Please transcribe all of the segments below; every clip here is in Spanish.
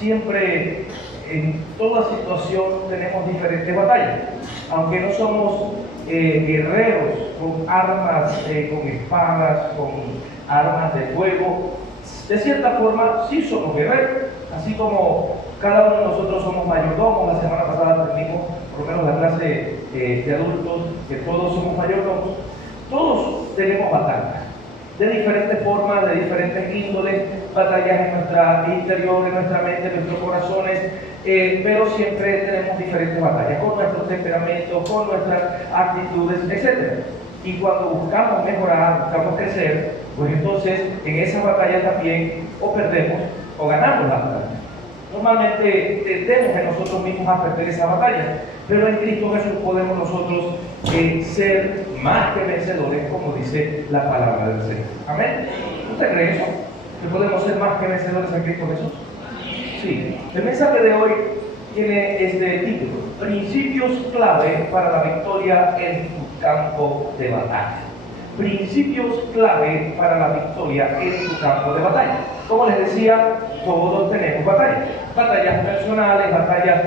siempre en toda situación tenemos diferentes batallas. Aunque no somos guerreros con armas, con espadas, con armas de fuego, de cierta forma sí somos guerreros. Así como cada uno de nosotros somos mayordomos. La semana pasada aprendimos, por lo menos la clase de adultos, que todos somos mayordomos. Todos tenemos batallas, de diferentes formas, de diferentes índoles, batallas en nuestra interior, en nuestra mente, en nuestros corazones, pero siempre tenemos diferentes batallas, con nuestros temperamentos, con nuestras actitudes, etc. Y cuando buscamos mejorar, buscamos crecer, pues entonces en esa batalla también o perdemos o ganamos la batalla. Normalmente tendemos en nosotros mismos a perder esa batalla, pero en Cristo Jesús podemos nosotros ser más que vencedores, como dice la palabra del Señor. Amén. ¿Usted cree eso? ¿Que podemos ser más que vencedores en Cristo Jesús? Sí. El mensaje de hoy tiene este título: Principios clave para la victoria en tu campo de batalla. Principios clave para la victoria en tu campo de batalla. Como les decía, todos tenemos batallas. Batallas personales, batallas,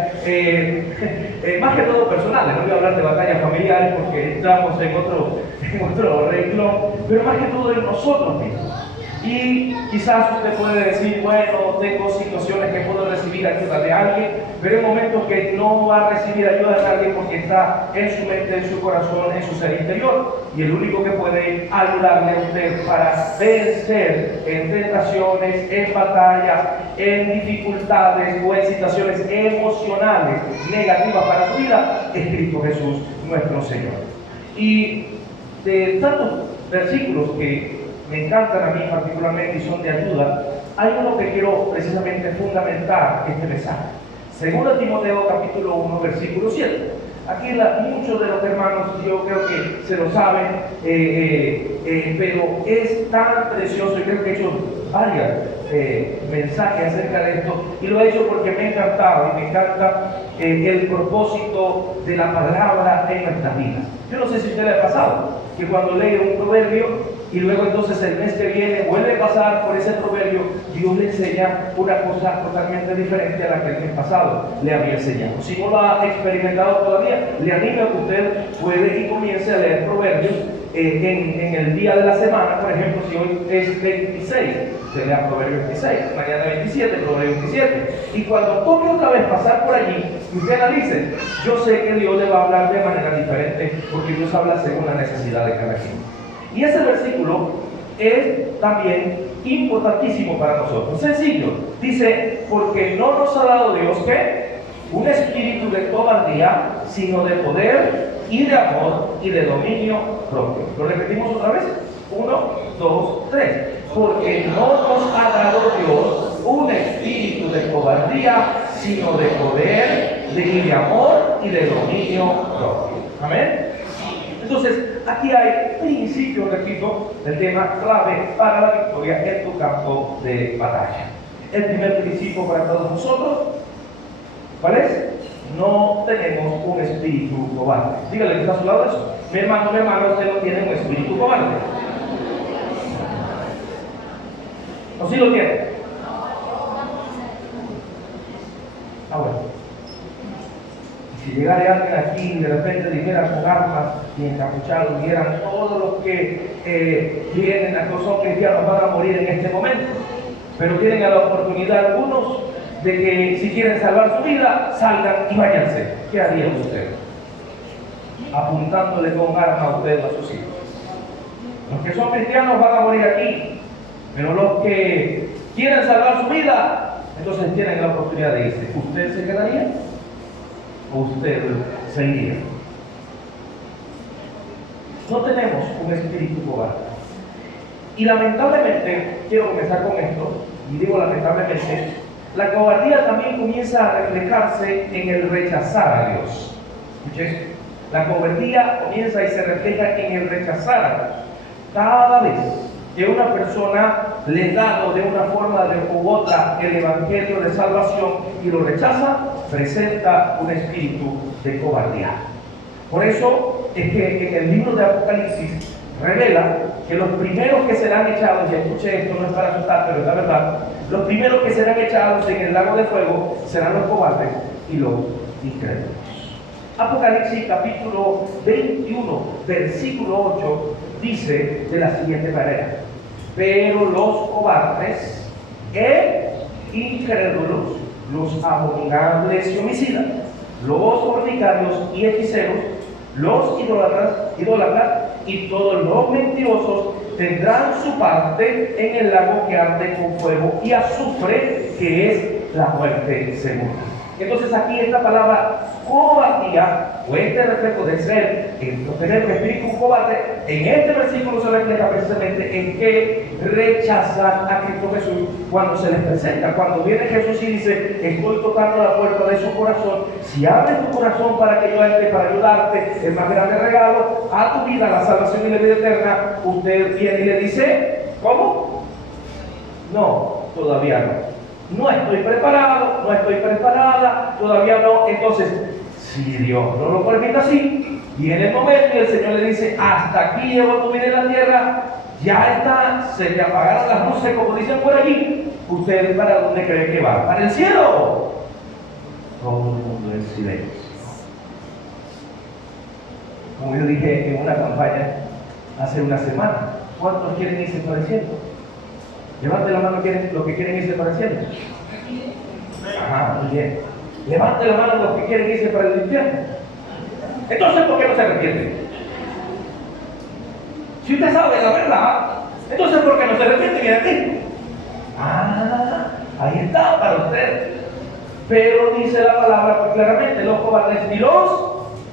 más que todo personales. No voy a hablar de batallas familiares porque estamos en otro renglón, pero más que todo en nosotros mismos. Y quizás usted puede decir, bueno, tengo situaciones que puedo recibir ayuda de alguien, pero hay momentos que no va a recibir ayuda de nadie porque está en su mente, en su corazón, en su ser interior. Y el único que puede ayudarle a usted para vencer en tentaciones, en batallas, en dificultades o en situaciones emocionales negativas para su vida es Cristo Jesús, nuestro Señor. Y de tantos versículos que me encantan a mí particularmente y son de ayuda, hay uno que quiero precisamente fundamentar este mensaje. Segundo Timoteo capítulo 1 versículo 7. Aquí muchos de los hermanos yo creo que se lo saben, pero es tan precioso y creo que he hecho varios mensajes acerca de esto y lo he hecho porque me ha encantado y me encanta el propósito de la palabra en nuestras vidas. Yo no sé si a usted le ha pasado que cuando lee un proverbio y luego entonces el mes que viene vuelve a pasar por ese proverbio, Dios le enseña una cosa totalmente diferente a la que el mes pasado le había enseñado. Si no lo ha experimentado todavía, le animo a que usted puede y comience a leer proverbios en el día de la semana. Por ejemplo, si hoy es 26, se lea proverbio 26, mañana 27, proverbio 27. Y cuando toque otra vez pasar por allí, usted analice, yo sé que Dios le va a hablar de manera diferente, porque Dios habla según la necesidad de cada quien. Y ese versículo es también importantísimo para nosotros. Sencillo, dice, porque no nos ha dado Dios, ¿qué? Un espíritu de cobardía, sino de poder y de amor y de dominio propio. ¿Lo repetimos otra vez? 1, 2, 3. Porque no nos ha dado Dios un espíritu de cobardía, sino de poder, de amor y de dominio propio. Amén. Entonces, aquí hay principios, repito, del tema clave para la victoria en tu campo de batalla. El primer principio para todos nosotros, ¿cuál es? No tenemos un espíritu cobarde. Dígale que está a su lado eso. Mi hermano, usted no tiene un espíritu cobarde. ¿O sí lo tiene? Ah, bueno. Si llegara alguien aquí y de repente dijera con armas y encapuchados, dijeran todos los que vienen a que son cristianos van a morir en este momento, pero tienen a la oportunidad algunos de que si quieren salvar su vida, salgan y váyanse. ¿Qué haría usted? Apuntándole con arma a usted o a sus hijos. Los que son cristianos van a morir aquí, pero los que quieren salvar su vida, entonces tienen la oportunidad de irse. ¿Usted se quedaría? ¿O usted se iría? No tenemos un espíritu cobarde. Y lamentablemente, quiero comenzar con esto, y digo lamentablemente, la cobardía también comienza a reflejarse en el rechazar a Dios. ¿Escuché? La cobardía comienza y se refleja en el rechazar a Dios. Cada vez que una persona le da de una forma u otra el evangelio de salvación y lo rechaza, presenta un espíritu de cobardía. Por eso es que en el libro de Apocalipsis revela que los primeros que serán echados, y escuche esto, no es para asustar, pero es la verdad, los primeros que serán echados en el lago de fuego serán los cobardes y los incrédulos. Apocalipsis capítulo 21, versículo 8, dice de la siguiente manera: pero los cobardes e incrédulos, los abominables y homicidas, los fornicarios y hechiceros, los idólatras y todos los mentirosos tendrán su parte en el lago que arde con fuego y azufre, que es la muerte segunda. Entonces aquí esta palabra cobardía, o este reflejo de ser, tener un espíritu cobarde, en este versículo se refleja precisamente en que rechazan a Cristo Jesús cuando se les presenta. Cuando viene Jesús y dice: estoy tocando la puerta de su corazón, si abres tu corazón para que yo entre, para ayudarte, el más grande regalo a tu vida, la salvación y la vida eterna, usted viene y le dice: ¿cómo? No, todavía no. No estoy preparado, no estoy preparada, todavía no. Entonces, si Dios no lo permite así, viene el momento y el Señor le dice: hasta aquí llegó tu vida en la tierra, ya está, se le apagaron las luces, como dicen por allí. ¿Usted para dónde cree que va? ¿Para el cielo? Todo el mundo en silencio. Como yo dije en una campaña hace una semana, ¿cuántos quieren irse para el cielo? Levante la mano los que quieren irse para el cielo. Ajá, muy bien. Levante la mano los que quieren irse para el infierno. Entonces, ¿por qué no se arrepienten? Si usted sabe la verdad, entonces ¿por qué no se arrepienten? Viene aquí. Ah, ahí está para usted. Pero dice la palabra pues, claramente: los cobardes y los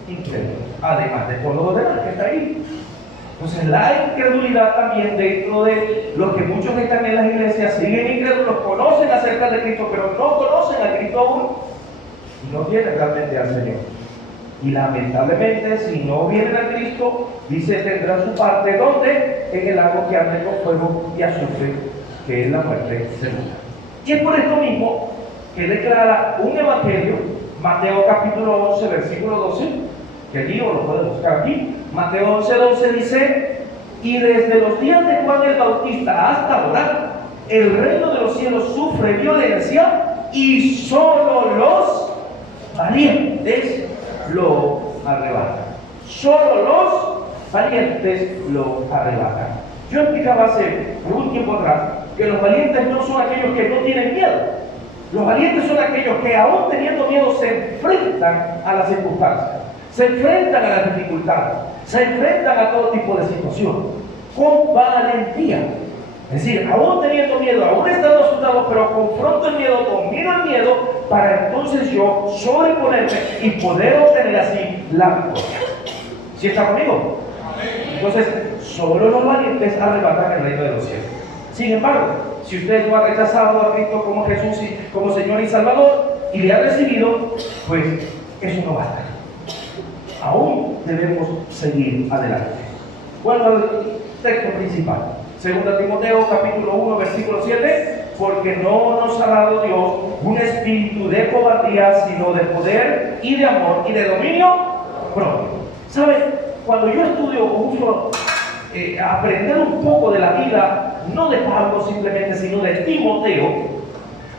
incrédulos, además de todo lo demás que está ahí. Entonces la incredulidad también dentro de los que muchos están en las iglesias siguen incrédulos, conocen acerca de Cristo, pero no conocen a Cristo aún y no tienen realmente al Señor. Y lamentablemente, si no vienen a Cristo, dice, tendrán su parte, ¿dónde? En el lago que arde con fuego y azufre, que es la muerte segunda. Y es por esto mismo que declara un evangelio, Mateo capítulo 11, versículo 12, que allí o lo pueden buscar aquí. Mateo 11, 12 dice: y desde los días de Juan el Bautista hasta ahora, el reino de los cielos sufre violencia y solo los valientes lo arrebatan. Solo los valientes lo arrebatan. Yo explicaba hace un tiempo atrás que los valientes no son aquellos que no tienen miedo. Los valientes son aquellos que, aún teniendo miedo, se enfrentan a las circunstancias, se enfrentan a las dificultades, se enfrentan a todo tipo de situación con valentía. Es decir, aún teniendo miedo, aún estando asustado, pero confronto el miedo, domino el miedo, para entonces yo sobreponerme y poder obtener así la victoria. ¿Sí está conmigo? Entonces, solo los valientes arrebatan el reino de los cielos. Sin embargo, si usted no ha rechazado a Cristo como Jesús y como Señor y Salvador y le ha recibido, pues eso no basta. Aún debemos seguir adelante. Vuelvo al texto principal. 2 Timoteo capítulo 1 versículo 7: porque no nos ha dado Dios un espíritu de cobardía, sino de poder y de amor y de dominio propio. ¿Saben? Cuando yo estudio o uso aprender un poco de la vida, no de Pablo simplemente, sino de Timoteo,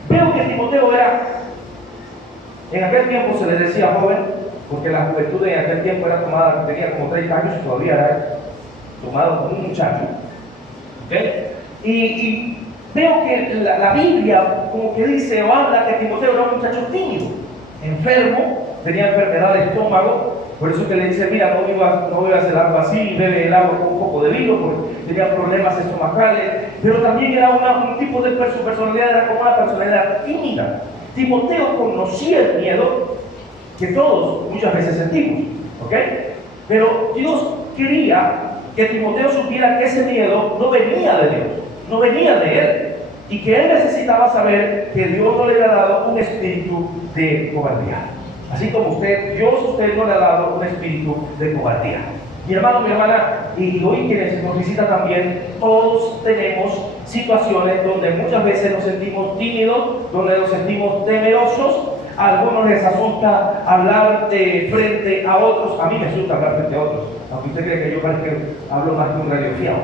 veo que Timoteo era, en aquel tiempo se le decía joven, porque la juventud en aquel tiempo era tomada, tenía como 30 años y todavía era tomado como un muchacho. ¿Okay? Y veo que la Biblia como que dice o habla que Timoteo era un muchacho tímido, enfermo, tenía enfermedad de estómago. Por eso que le dice: mira, no voy a hacer algo así, bebe el agua con un poco de vino, porque tenía problemas estomacales. Pero también era un tipo de su personalidad, era como una personalidad tímida. Timoteo conocía el miedo que todos muchas veces sentimos, ¿ok? Pero Dios quería que Timoteo supiera que ese miedo no venía de Dios, no venía de él, y que él necesitaba saber que Dios no le había dado un espíritu de cobardía. Así como Dios no le ha dado un espíritu de cobardía. Mi hermano, mi hermana, y hoy quienes nos visitan también, todos tenemos situaciones donde muchas veces nos sentimos tímidos, donde nos sentimos temerosos. A algunos les asusta hablar frente a otros. A mí me asusta hablar frente a otros, aunque usted cree que yo parece que hablo más que un radiofiado.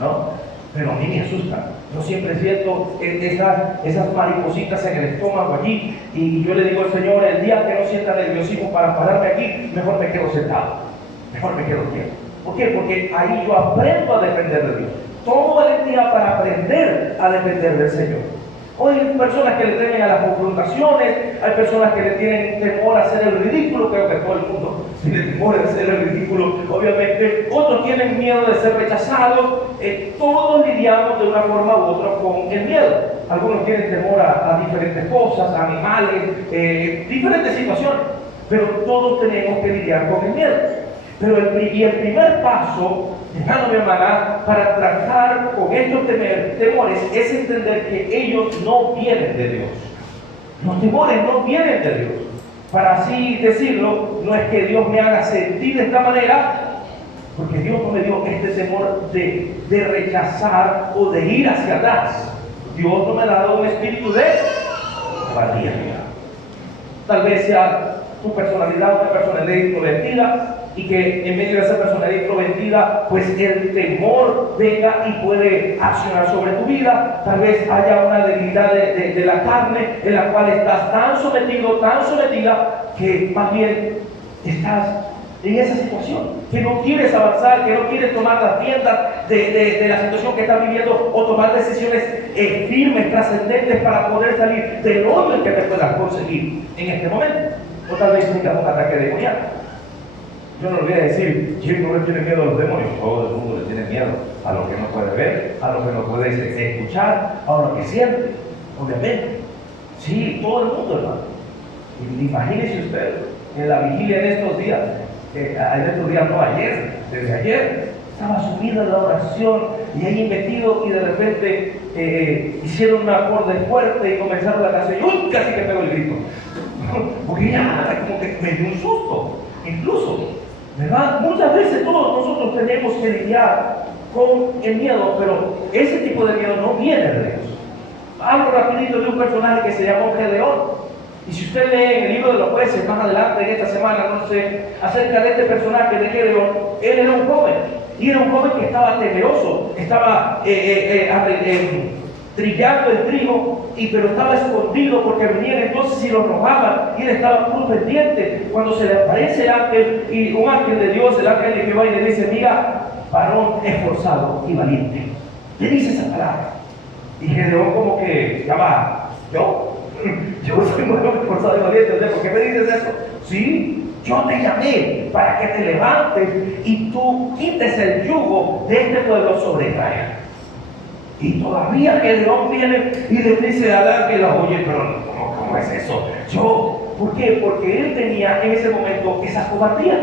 ¿no? Pero a mí me asusta. Yo siempre siento esas maripositas en el estómago allí, y yo le digo al Señor, el día que no sienta nerviosismo para pararme aquí, mejor me quedo sentado, mejor me quedo quieto. ¿Por qué? Porque ahí yo aprendo a depender de Dios. Tomo el día para aprender a depender del Señor. Hoy hay personas que le temen a las confrontaciones, hay personas que le tienen temor a hacer el ridículo. Creo que todo el mundo tiene temor de hacer el ridículo, obviamente. Otros tienen miedo de ser rechazados. Todos lidiamos de una forma u otra con el miedo. Algunos tienen temor a diferentes cosas, a animales, diferentes situaciones, pero todos tenemos que lidiar con el miedo. Pero el primer paso, hermano, mi hermana, para tratar con estos temores es entender que ellos no vienen de Dios. Los temores no vienen de Dios. Para así decirlo, no es que Dios me haga sentir de esta manera, porque Dios no me dio este temor de rechazar o de ir hacia atrás. Dios no me ha dado un espíritu de valentía. Tal vez sea tu personalidad una personalidad introvertida, y que en medio de esa personalidad introvertida, pues el temor venga y puede accionar sobre tu vida. Tal vez haya una debilidad de la carne en la cual estás tan sometido, tan sometida, que más bien estás en esa situación, que no quieres avanzar, que no quieres tomar las riendas de la situación que estás viviendo, o tomar decisiones firmes, trascendentes para poder salir del hoyo en que te puedas conseguir en este momento. O tal vez tengas un ataque demoníaco. Yo no le voy a decir, ¿quién no le tiene miedo a los demonios? Todo el mundo le tiene miedo a lo que no puede ver, a lo que no puede escuchar, a lo que siente, obviamente. Sí, todo el mundo, hermano. Imagínese usted, en la vigilia en estos días, no ayer, desde ayer, estaba sumido en la oración y ahí metido, y de repente hicieron un acorde fuerte y comenzaron la canción, y ¡uy! Casi que pegó el grito. Porque ya como que me dio un susto, incluso. ¿Verdad? Muchas veces todos nosotros tenemos que lidiar con el miedo, pero ese tipo de miedo no viene de Dios. Hablo rapidito de un personaje que se llamó Gedeón. Y si usted lee en el libro de los jueces más adelante en esta semana, no sé, acerca de este personaje de Gedeón, él era un joven. Y era un joven que estaba temeroso, estaba trillando el trigo, pero estaba escondido porque venían entonces y lo robaban, y él estaba muy pendiente. Cuando se le aparece el ángel, y un ángel de Dios, el ángel de Jehová, y le dice, mira, varón esforzado y valiente, le dice esa palabra. Y Gedeón como que, ya va, yo soy muy esforzado y valiente, ¿por qué me dices eso? Sí, yo te llamé para que te levantes y tú quites el yugo de este pueblo sobre Israel. Y todavía Gedeón viene y le dice al ángel, oye, pero ¿cómo es eso? ¿Por qué? Porque él tenía en ese momento esa cobardía.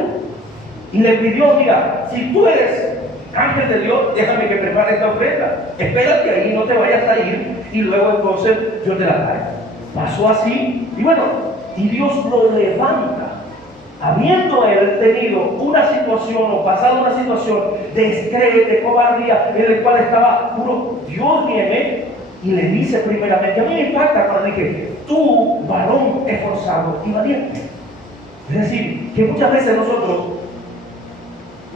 Y le pidió, mira, si tú eres ángel de Dios, déjame que prepare esta ofrenda. Espérate ahí, no te vayas a ir, y luego entonces yo te la traigo. Pasó así, y bueno, y Dios lo levanta. Habiendo él tenido una situación o pasado una situación de cobardía en la cual estaba puro, Dios viene y le dice primeramente, a mí me impacta cuando dije, tú, varón esforzado y valiente. Es decir, que muchas veces nosotros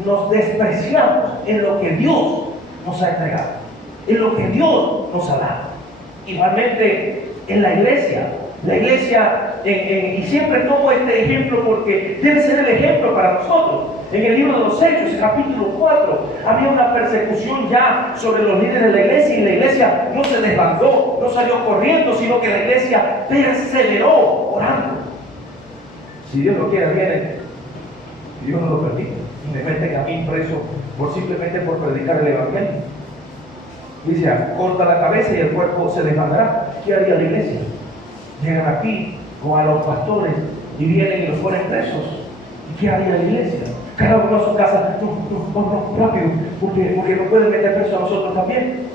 nos despreciamos en lo que Dios nos ha entregado, en lo que Dios nos ha dado. Igualmente en la iglesia, y siempre tomo este ejemplo porque debe ser el ejemplo para nosotros. En el libro de los Hechos, en capítulo 4, había una persecución ya sobre los líderes de la iglesia, y la iglesia no se desbandó, no salió corriendo, sino que la iglesia perseveró orando. Si Dios lo quiere, viene, Dios no lo permite, y me meten a mí preso simplemente por predicar el evangelio. Dice, corta la cabeza y el cuerpo se desbandará. ¿Qué haría la iglesia? Llegan aquí con a los pastores y vienen y los ponen presos. ¿Y qué haría la iglesia? Cada uno a su casa, no, rápido, porque no pueden meter presos a nosotros también.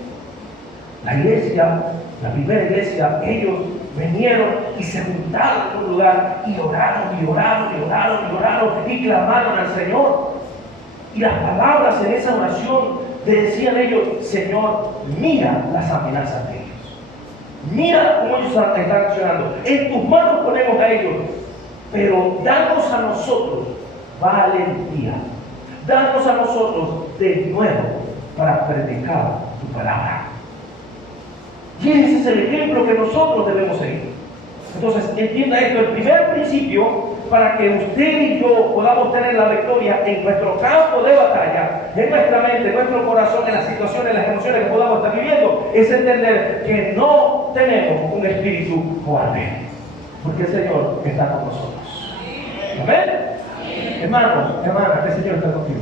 La iglesia, la primera iglesia, ellos vinieron y se juntaron en un lugar y oraron, y oraron, y oraron, y oraron, y clamaron al Señor. Y las palabras en esa oración le decían ellos, Señor, mira las amenazas de ellos. Mira cómo ellos están accionando. En tus manos ponemos a ellos, pero danos a nosotros valentía. Danos a nosotros de nuevo para predicar tu palabra. Y ese es el ejemplo que nosotros debemos seguir. Entonces, entienda esto, el primer principio para que usted y yo podamos tener la victoria en nuestro campo de batalla, en nuestra mente, en nuestro corazón, en las situaciones, en las emociones que podamos estar viviendo, es entender que no tenemos un espíritu cobarde, porque el Señor está con nosotros. ¿Amén? Hermanos, hermanas, el Señor está contigo.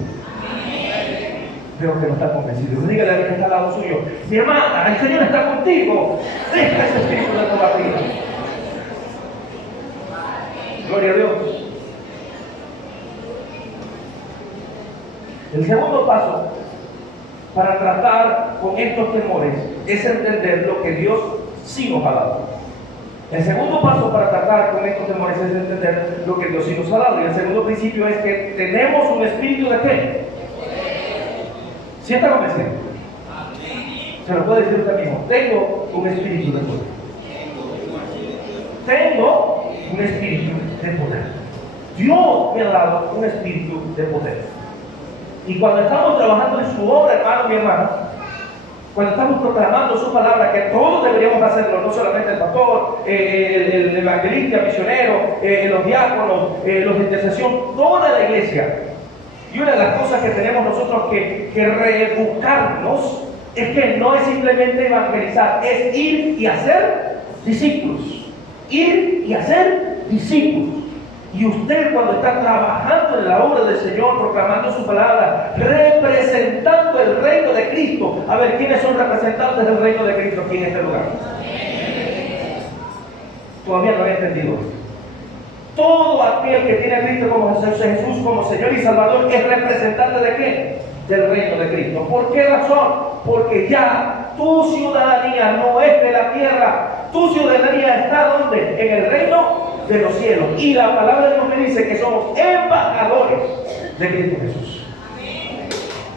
Veo que no está convencido. Dígale a alguien que está al lado suyo: mi hermana, el Señor está contigo. Deja ese espíritu de cobardía. Gloria a Dios. El segundo paso para tratar con estos temores es entender lo que Dios sí nos ha dado. El segundo paso para tratar con estos temores es entender lo que Dios sí nos ha dado. Y el segundo principio es que tenemos un espíritu de ¿qué? ¿Sí está convencido? Se lo puede decir usted mismo: tengo un espíritu de poder. Tengo un espíritu de poder. Dios me ha dado un espíritu de poder. Y cuando estamos trabajando en su obra, hermano y hermana, cuando estamos proclamando su palabra, que todos deberíamos hacerlo, no solamente el pastor, el evangelista, el misionero, los diáconos, los de intercesión, toda la iglesia. Y una de las cosas que tenemos nosotros que rebuscarnos es que no es simplemente evangelizar, es ir y hacer discípulos. Ir y hacer discípulos. Y usted, cuando está trabajando en la obra del Señor, proclamando su palabra, representando el reino de Cristo. A ver, ¿quiénes son representantes del reino de Cristo aquí en este lugar? Todavía no he entendido. Todo aquel que tiene a Cristo como Jesús como Señor y Salvador es representante ¿de qué? Del reino de Cristo. ¿Por qué razón? Porque ya tu ciudadanía no es de la tierra. Tu ciudadanía está ¿dónde? En el reino de los cielos. Y la palabra de Dios me dice que somos embajadores de Cristo Jesús.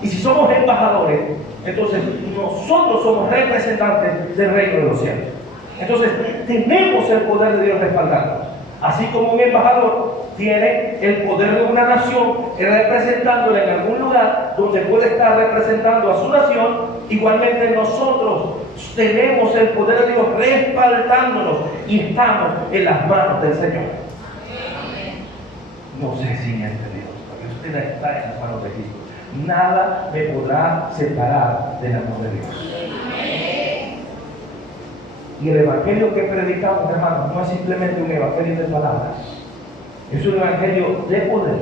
Y si somos embajadores, entonces nosotros somos representantes del reino de los cielos. Entonces tenemos el poder de Dios respaldando. Así como un embajador tiene el poder de una nación representándole en algún lugar donde puede estar representando a su nación, igualmente nosotros tenemos el poder de Dios respaldándonos y estamos en las manos del Señor. No sé si me ha entendido, porque usted está en las manos de Cristo. Nada me podrá separar del amor de Dios. Y el evangelio que predicamos, hermanos, no es simplemente un evangelio de palabras, es un evangelio de poder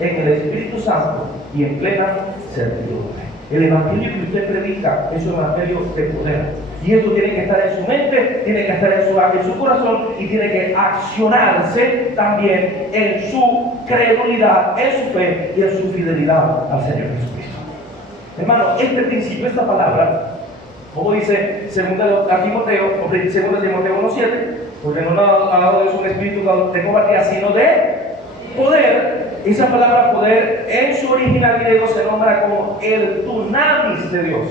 en el Espíritu Santo y en plena certidumbre. El evangelio que usted predica es un evangelio de poder, y esto tiene que estar en su mente, tiene que estar en su corazón, y tiene que accionarse también en su credulidad, en su fe y en su fidelidad al Señor Jesucristo. Hermano, este principio, esta palabra, como dice 2 Timoteo 1:7, porque no ha dado Dios un espíritu de cobardía, sino de poder. Esa palabra poder en su original griego se nombra como el dunamis de Dios.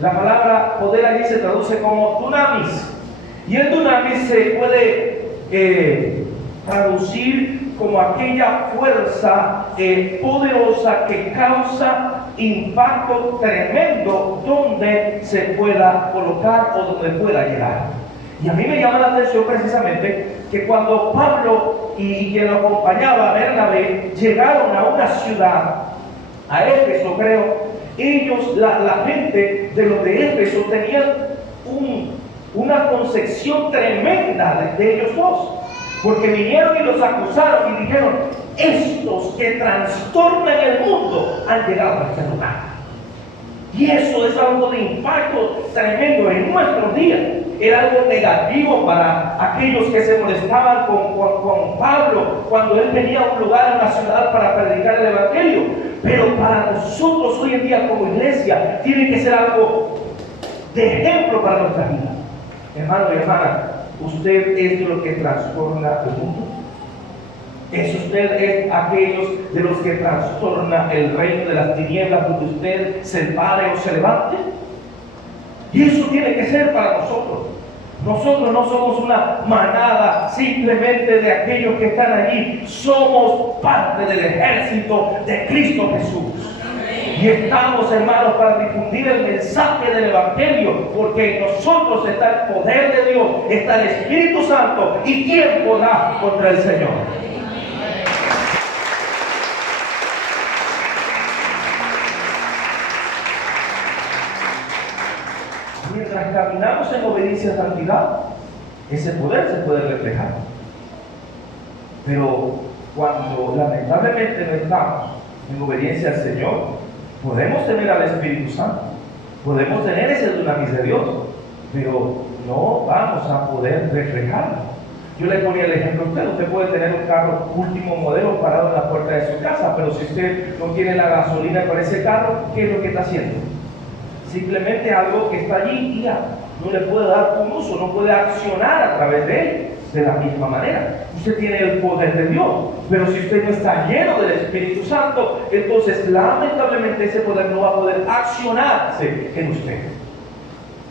La palabra poder allí se traduce como dunamis. Y el dunamis se puede traducir como aquella fuerza poderosa que causa impacto tremendo donde se pueda colocar o donde pueda llegar. Y a mí me llama la atención precisamente que cuando Pablo y quien lo acompañaba, Bernabé, llegaron a una ciudad, a Éfeso creo, ellos, la gente de los de Éfeso tenían una concepción tremenda de ellos dos, porque vinieron y los acusaron y dijeron: estos que trastornan el mundo han llegado a este lugar. Y eso es algo de impacto tremendo en nuestros días. Era algo negativo para aquellos que se molestaban con Pablo cuando él venía a un lugar, a una ciudad, para predicar el evangelio. Pero para nosotros hoy en día como iglesia tiene que ser algo de ejemplo para nuestra vida. Hermano y hermana, usted es lo que transforma el mundo. ¿Es usted aquellos de los que trastorna el reino de las tinieblas donde usted se pare o se levante? Y eso tiene que ser para nosotros. Nosotros no somos una manada simplemente de aquellos que están allí. Somos parte del ejército de Cristo Jesús. Y estamos, hermanos, para difundir el mensaje del Evangelio, porque en nosotros está el poder de Dios, está el Espíritu Santo, y ¿quién podrá contra el Señor? Mientras caminamos en obediencia a santidad, ese poder se puede reflejar. Pero cuando lamentablemente no estamos en obediencia al Señor, podemos tener al Espíritu Santo, podemos tener ese dunamis de Dios, pero no vamos a poder reflejarlo. Yo le ponía el ejemplo a usted. Usted puede tener un carro último modelo parado en la puerta de su casa, pero si usted no tiene la gasolina para ese carro, ¿qué es lo que está haciendo? Simplemente algo que está allí y ya, no le puede dar un uso, no puede accionar a través de él de la misma manera. Usted tiene el poder de Dios, pero si usted no está lleno del Espíritu Santo, entonces lamentablemente ese poder no va a poder accionarse en usted.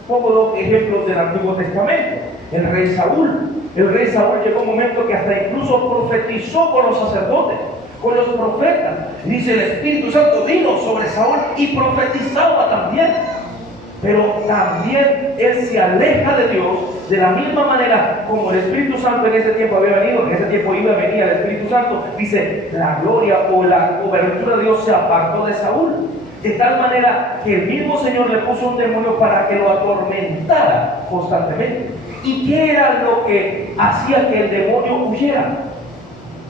Pongo dos ejemplos del Antiguo Testamento. El rey Saúl llegó un momento que hasta incluso profetizó con los sacerdotes, con los profetas. Dice: el Espíritu Santo vino sobre Saúl y profetizaba también. Pero también él se aleja de Dios de la misma manera como el Espíritu Santo en ese tiempo había venido, en ese tiempo iba a venir el Espíritu Santo. Dice: la gloria o la cobertura de Dios se apartó de Saúl, de tal manera que el mismo Señor le puso un demonio para que lo atormentara constantemente. ¿Y qué era lo que hacía que el demonio huyera?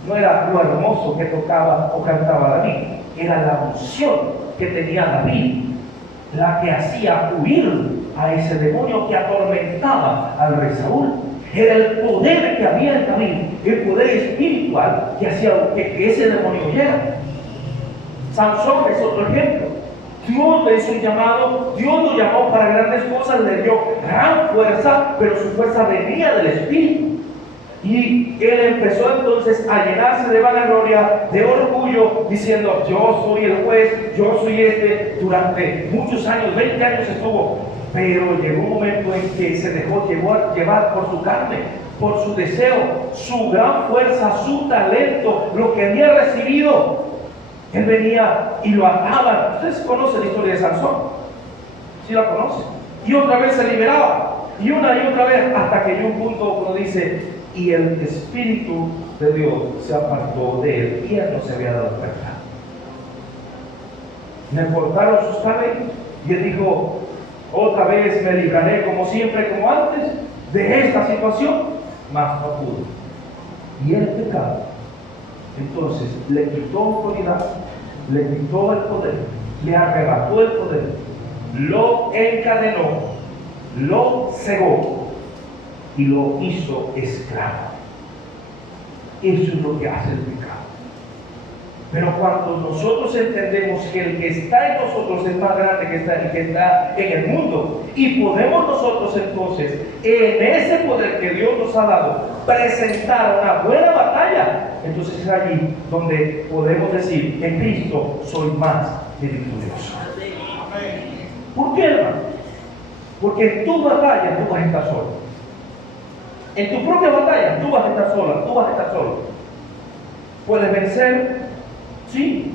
No era lo hermoso que tocaba o cantaba David, era la unción que tenía David, la que hacía huir a ese demonio que atormentaba al rey Saúl. Era el poder que había en David, el poder espiritual que hacía que ese demonio huyera. Sansón es otro ejemplo. Dios le hizo un llamado, Dios lo llamó para grandes cosas, le dio gran fuerza, pero su fuerza venía del Espíritu. Y él empezó entonces a llenarse de vanagloria, de orgullo, diciendo: yo soy el juez, yo soy este. Durante muchos años, 20 años estuvo, pero llegó un momento en que se dejó llevar por su carne, por su deseo, su gran fuerza, su talento, lo que había recibido. Él venía y lo ataban. Ustedes conocen la historia de Sansón, ¿sí la conocen? Y otra vez se liberaba, y una y otra vez, hasta que llegó un punto cuando dice: y el Espíritu de Dios se apartó de él, y él no se había dado cuenta. Le cortaron sus cabellos y él dijo: otra vez me libraré como siempre, como antes, de esta situación. Mas no pudo. Y el pecado entonces le quitó autoridad, le quitó el poder, le arrebató el poder, lo encadenó, lo cegó y lo hizo esclavo. Eso es lo que hace el pecado. Pero cuando nosotros entendemos que el que está en nosotros es más grande que el que está en el mundo, y podemos nosotros entonces, en ese poder que Dios nos ha dado, presentar una buena batalla, entonces es allí donde podemos decir: en Cristo soy más que victorioso. ¿Por qué, hermano? Porque en tu batalla tú vas a estar solo. En tu propia batalla tú vas a estar sola, tú vas a estar solo. Puedes vencer, sí,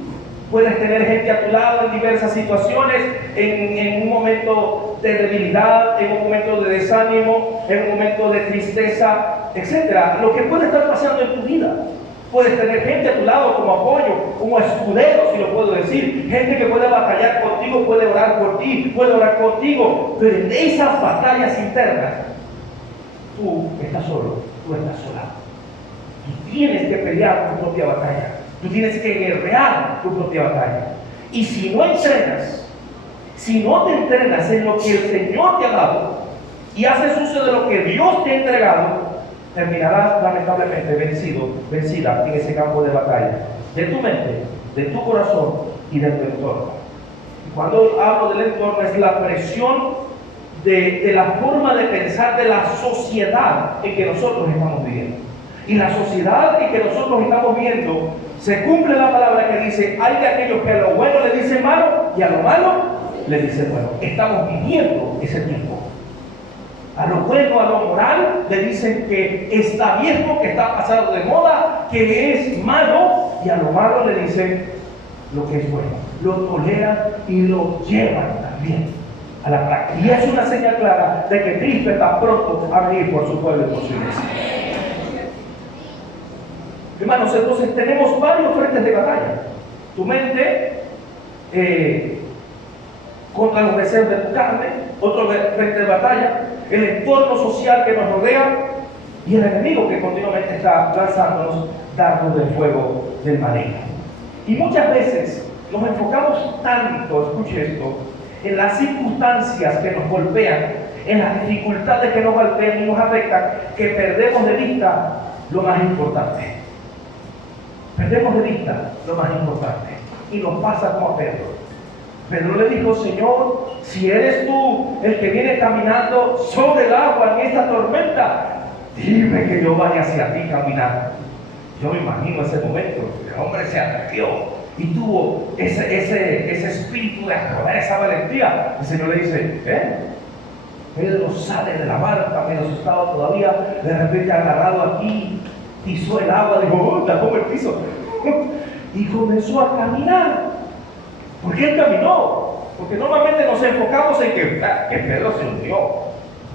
puedes tener gente a tu lado en diversas situaciones, en un momento de debilidad, en un momento de desánimo, en un momento de tristeza, etc. Lo que puede estar pasando en tu vida. Puedes tener gente a tu lado como apoyo, como escudero, si lo puedo decir. Gente que puede batallar contigo, puede orar por ti, puede orar contigo. Pero en esas batallas internas, tú estás solo, tú estás sola. Tú tienes que pelear tu propia batalla. Tú tienes que guerrear tu propia batalla. Y si no entrenas, si no te entrenas en lo que el Señor te ha dado y haces uso de lo que Dios te ha entregado, terminarás lamentablemente vencida en ese campo de batalla, de tu mente, de tu corazón y de tu entorno. Y cuando hablo del entorno, es la presión de la forma de pensar de la sociedad en que nosotros estamos viviendo. Y la sociedad en que nosotros estamos viviendo, se cumple la palabra que dice: hay de aquellos que a lo bueno le dicen malo y a lo malo le dicen bueno. Estamos viviendo ese tiempo. A lo bueno, a lo moral, le dicen que está viejo, que está pasado de moda, que es malo, y a lo malo le dicen lo que es bueno, lo toleran y lo llevan también a la práctica. Y es una señal clara de que Cristo está pronto a venir por su pueblo y por su iglesia. Hermanos, entonces tenemos varios frentes de batalla. Tu mente contra los deseos de tu carne, otro frente de batalla, el entorno social que nos rodea y el enemigo que continuamente está lanzándonos dardos de fuego del maligno. Y muchas veces nos enfocamos tanto, escuche esto, en las circunstancias que nos golpean, en las dificultades que nos golpean y nos afectan, que perdemos de vista lo más importante. Perdemos de vista lo más importante. Y nos pasa como a Pedro. Pedro le dijo: Señor, si eres tú el que viene caminando sobre el agua en esta tormenta, dime que yo vaya hacia ti caminando. Yo me imagino ese momento, el hombre se atrevió y tuvo ese espíritu de acrobar, esa valentía. El Señor le dice: Pedro sale de la barca, menos estaba todavía, de repente agarrado aquí, pisó el agua, dijo: tapó el piso, y comenzó a caminar. ¿Por qué él caminó? Porque normalmente nos enfocamos en que Pedro se hundió.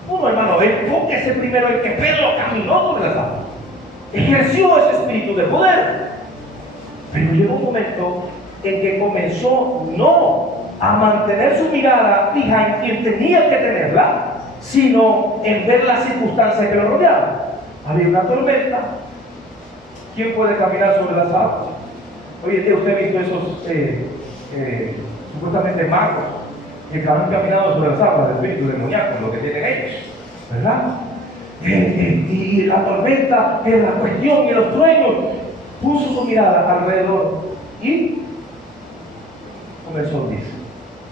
Uno, hermano, enfóquese primero en que Pedro caminó sobre las aguas, ejerció ese espíritu de poder. Pero llegó un momento en que comenzó no a mantener su mirada fija en quien tenía que tenerla, sino en ver las circunstancias que lo rodeaban. Había una tormenta. ¿Quién puede caminar sobre las aguas? Hoy en día usted ha visto esos supuestamente magos que han caminado sobre las aguas del espíritu demoníaco, lo que tienen ellos, ¿verdad? Y la tormenta, la cuestión y los truenos, puso su mirada alrededor y comenzó a hundirse.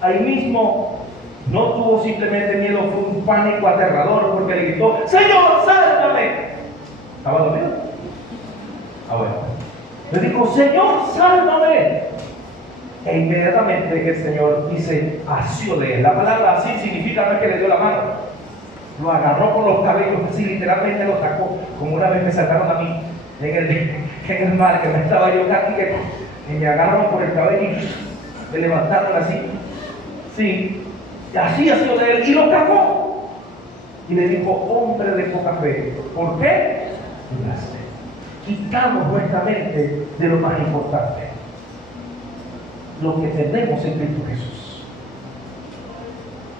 Ahí mismo no tuvo simplemente miedo, fue un pánico aterrador, porque le gritó: Señor, sálvame. ¿Estaba dormido? Bueno. Le dijo: Señor, sálvame. E inmediatamente el Señor dice: asió de él. La palabra así significa no es que le dio la mano, lo agarró por los cabellos, así literalmente lo sacó, como una vez me sacaron a mí en el mar, que me estaba yo casi que me agarraron por el cabello y me levantaron así. Sí, así asió de él y lo sacó. Y le dijo: hombre de poca fe, ¿por qué dudaste? Quitamos nuestra mente de lo más importante, lo que tenemos en Cristo Jesús.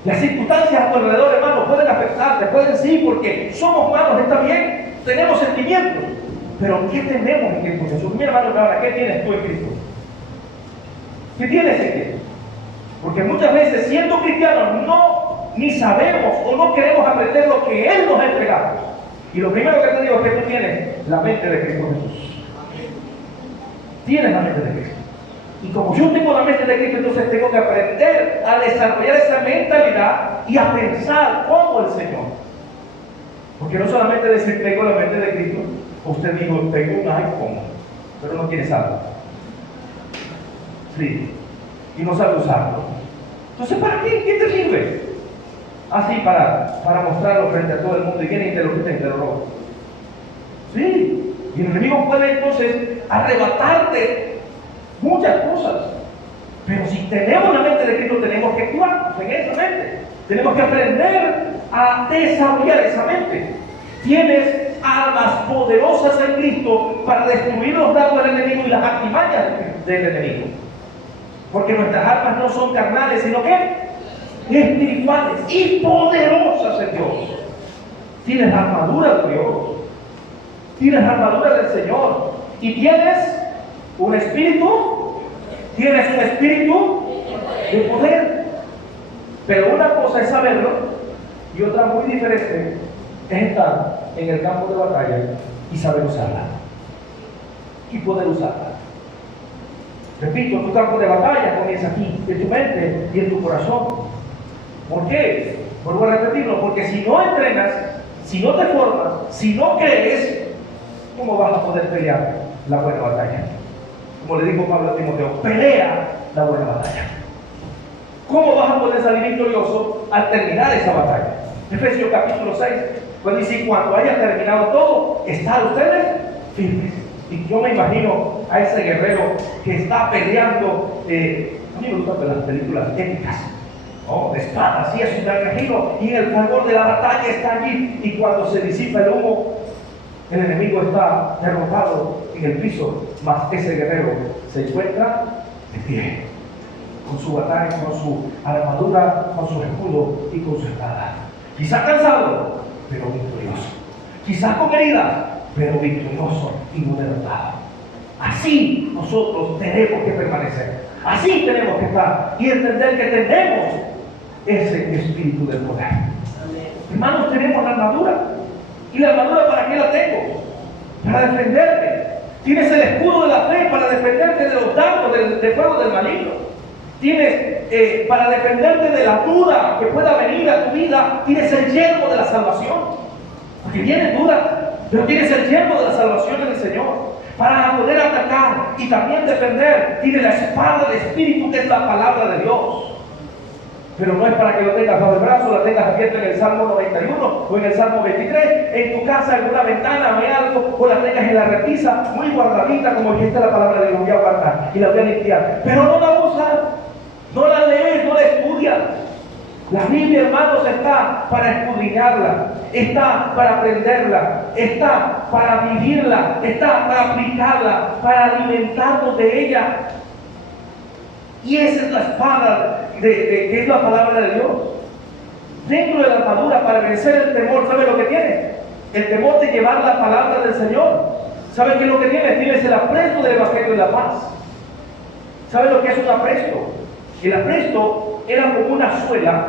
Las circunstancias a tu alrededor, hermano, pueden afectarte, pueden sí, porque somos humanos, está bien, tenemos sentimientos, pero ¿qué tenemos en Cristo Jesús? Mi hermano, ahora, ¿qué tienes tú en Cristo? ¿Qué tienes en Cristo? Porque muchas veces, siendo cristianos, ni sabemos o no queremos aprender lo que Él nos ha entregado. Y lo primero que te digo es que tú tienes la mente de Cristo Jesús. Tienes la mente de Cristo. Y como yo tengo la mente de Cristo, entonces tengo que aprender a desarrollar esa mentalidad y a pensar como el Señor. Porque no solamente decir tengo la mente de Cristo, usted dijo tengo un iPhone, pero no tiene saldo. Sí. Y no sabe usarlo. Entonces, ¿para qué? ¿Qué te sirve? Así para mostrarlo frente a todo el mundo, y viene y te lo quita y te lo roba. Sí. Y el enemigo puede entonces arrebatarte muchas cosas. Pero si tenemos la mente de Cristo, tenemos que actuar en esa mente. Tenemos que aprender a desarrollar esa mente. Tienes armas poderosas en Cristo para destruir los dardos del enemigo y las artimañas del enemigo. Porque nuestras armas no son carnales, sino que espirituales y poderosas en Dios. Tienes la armadura de Dios, tienes la armadura del Señor, y tienes un espíritu de poder. Pero una cosa es saberlo y otra muy diferente es estar en el campo de batalla y saber usarla y poder usarla. Repito, tu campo de batalla comienza aquí, en tu mente y en tu corazón. ¿Por qué? Vuelvo a repetirlo, porque si no entrenas, si no te formas, si no crees, ¿cómo vas a poder pelear la buena batalla? Como le dijo Pablo a Timoteo, pelea la buena batalla. ¿Cómo vas a poder salir victorioso al terminar esa batalla? Efesios capítulo 6, cuando dice: cuando haya terminado todo, están ustedes firmes. Y yo me imagino a ese guerrero que está peleando. A mí me gustan las películas épicas, ¿no? De espadas y eso, me imagino. Y en el fragor de la batalla está allí. Y cuando se disipa el humo, el enemigo está derrotado en el piso. Mas ese guerrero se encuentra de pie, con su batalla, con su armadura, con su escudo y con su espada. Quizás cansado, pero victorioso. Quizás con heridas, pero victorioso y no derrotado. Así nosotros tenemos que permanecer. Así tenemos que estar y entender que tenemos ese espíritu del poder. Hermanos, tenemos la armadura. ¿Y la armadura para qué la tengo? Para defenderte. Tienes el escudo de la fe para defenderte de los dardos del fuego del maligno. Tienes para defenderte de la duda que pueda venir a tu vida. Tienes el yelmo de la salvación. Porque viene duda, pero tienes el yelmo de la salvación del Señor para poder atacar y también defender. Tienes la espada del Espíritu, que es la palabra de Dios. Pero no es para que lo tengas bajo el brazo, la tengas abierta en el Salmo 91 o en el Salmo 23, en tu casa, en una ventana o algo, o la tengas en la repisa, muy guardadita, como dijiste la palabra de Dios, voy a guardar y la voy a limpiar. Pero no la usas, no la lees, no la estudias. La Biblia, hermanos, está para escudriñarla, está para aprenderla, está para vivirla, está para aplicarla, para alimentarnos de ella. Y esa es la espada que es la palabra de Dios. Dentro de la armadura, para vencer el temor, ¿sabe lo que tiene? El temor de llevar la palabra del Señor. ¿Sabe qué es lo que tiene? Tienes el apresto del Evangelio de la paz. ¿Sabe lo que es un apresto? El apresto era como una suela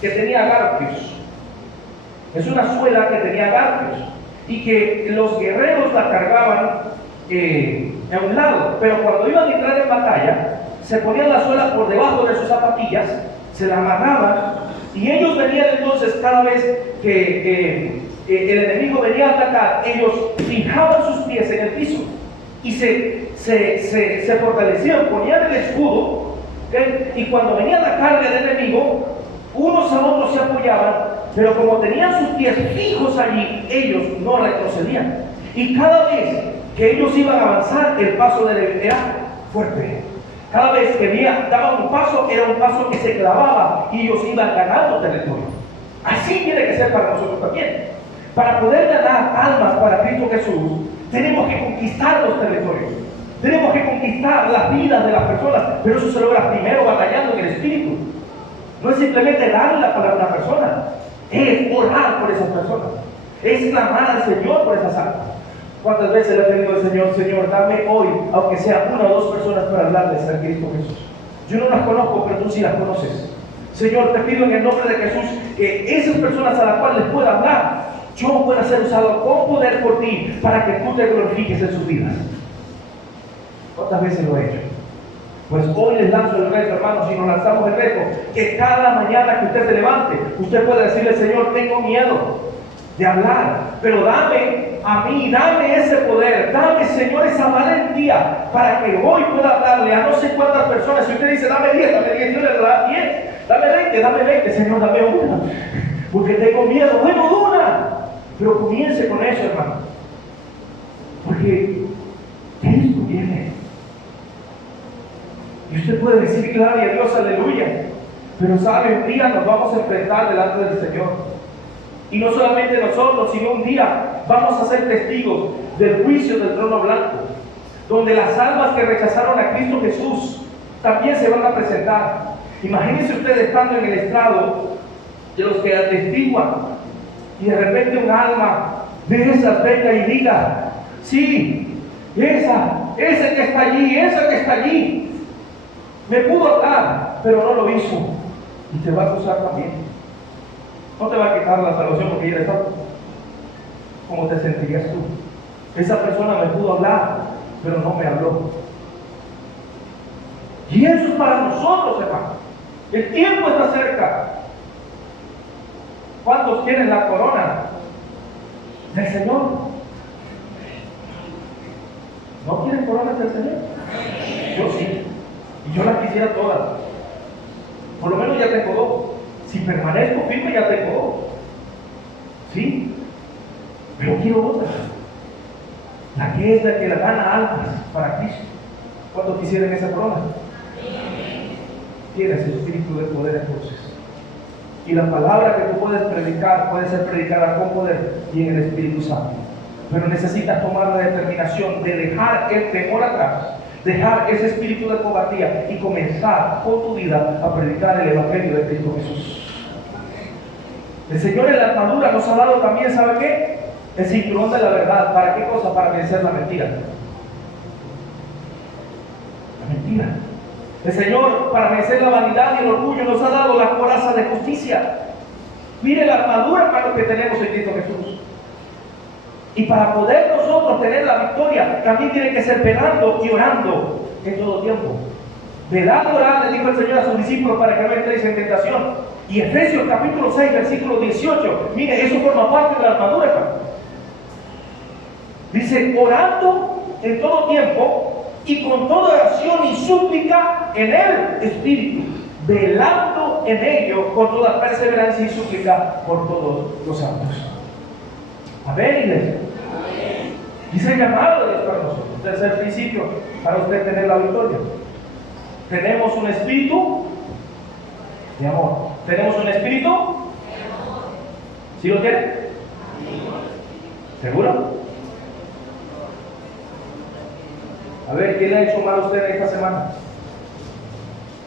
que tenía garfios. Es una suela que tenía garfios y que los guerreros la cargaban a un lado, pero cuando iban a entrar en batalla, se ponían la suela por debajo de sus zapatillas, se la amarraban y ellos venían entonces cada vez que el enemigo venía a atacar, ellos fijaban sus pies en el piso y se fortalecían, ponían el escudo, ¿okay? Y cuando venía la carga del enemigo, unos a otros se apoyaban, pero como tenían sus pies fijos allí, ellos no retrocedían. Y cada vez que ellos iban a avanzar, el paso de él era fuerte. Cada vez que daban un paso, era un paso que se clavaba y ellos iban ganando territorio. Así tiene que ser para nosotros también. Para poder ganar almas para Cristo Jesús, tenemos que conquistar los territorios. Tenemos que conquistar las vidas de las personas, pero eso se logra primero batallando en el Espíritu. No es simplemente darle la palabra a una persona, es orar por esas personas, es clamar al Señor por esas almas. ¿Cuántas veces le he pedido al Señor, Señor, dame hoy, aunque sea una o dos personas para hablarles a Cristo Jesús? Yo no las conozco, pero tú sí las conoces. Señor, te pido en el nombre de Jesús que esas personas a las cuales les pueda hablar, yo pueda ser usado con poder por ti para que tú te glorifiques en sus vidas. ¿Cuántas veces lo he hecho? Pues hoy les lanzo el reto, hermanos, y nos lanzamos el reto, que cada mañana que usted se levante, usted pueda decirle, Señor, tengo miedo de hablar, pero dame a mí, dame ese poder, dame, Señor, esa valentía para que hoy pueda hablarle a no sé cuántas personas. Si usted dice, dame 10, yo le daré 10, dame 20, Señor, dame una, porque tengo miedo, bueno, una, pero comience con eso, hermano, porque Cristo viene. Y usted puede decir gloria a Dios, aleluya, pero sabe, un día nos vamos a enfrentar delante del Señor. Y no solamente nosotros, sino un día vamos a ser testigos del juicio del trono blanco, donde las almas que rechazaron a Cristo Jesús también se van a presentar. Imagínense ustedes estando en el estrado de los que atestiguan, y de repente un alma de esas venga y diga, sí, ese que está allí, esa que está allí, me pudo hablar, pero no lo hizo, y te va a acusar también. No te va a quitar la salvación porque ya eres salvo. ¿Cómo te sentirías tú? Esa persona me pudo hablar, pero no me habló. Y eso es para nosotros, hermano. El tiempo está cerca. ¿Cuántos quieren la corona del Señor? ¿No quieren coronas del Señor? Yo sí. Y yo las quisiera todas. Por lo menos ya tengo dos. Si permanezco firme, ya tengo dos. ¿Sí? Pero quiero otra. La que que es la que la gana almas para Cristo. ¿Cuántos quisieran esa corona? Tienes el espíritu de poder entonces. Y la palabra que tú puedes predicar puede ser predicada con poder y en el Espíritu Santo. Pero necesitas tomar la determinación de dejar el temor atrás, dejar ese espíritu de cobardía y comenzar con tu vida a predicar el Evangelio de Cristo Jesús. El Señor en la armadura nos ha dado también, ¿sabe qué? El cinturón de la verdad. ¿Para qué cosa? Para vencer la mentira. La mentira. El Señor, para vencer la vanidad y el orgullo, nos ha dado la coraza de justicia. Mire la armadura, hermano, que tenemos en Cristo Jesús. Y para poder nosotros tener la victoria, también tiene que ser velando y orando en todo tiempo. Velando y orando, le dijo el Señor a sus discípulos, para que no entréis en tentación. Y Efesios capítulo 6, versículo 18. Mire, eso forma parte de la armadura, hermano. Dice, orando en todo tiempo y con toda oración y súplica en el Espíritu, velando en ello con toda perseverancia y súplica por todos los santos. Amén, iglesia. Dice el llamado de Dios para nosotros. Tercer principio, para usted tener la victoria. Tenemos un espíritu de amor. ¿Tenemos un espíritu? ¿Sí lo tiene? ¿Seguro? A ver, ¿quién le ha hecho mal a usted esta semana?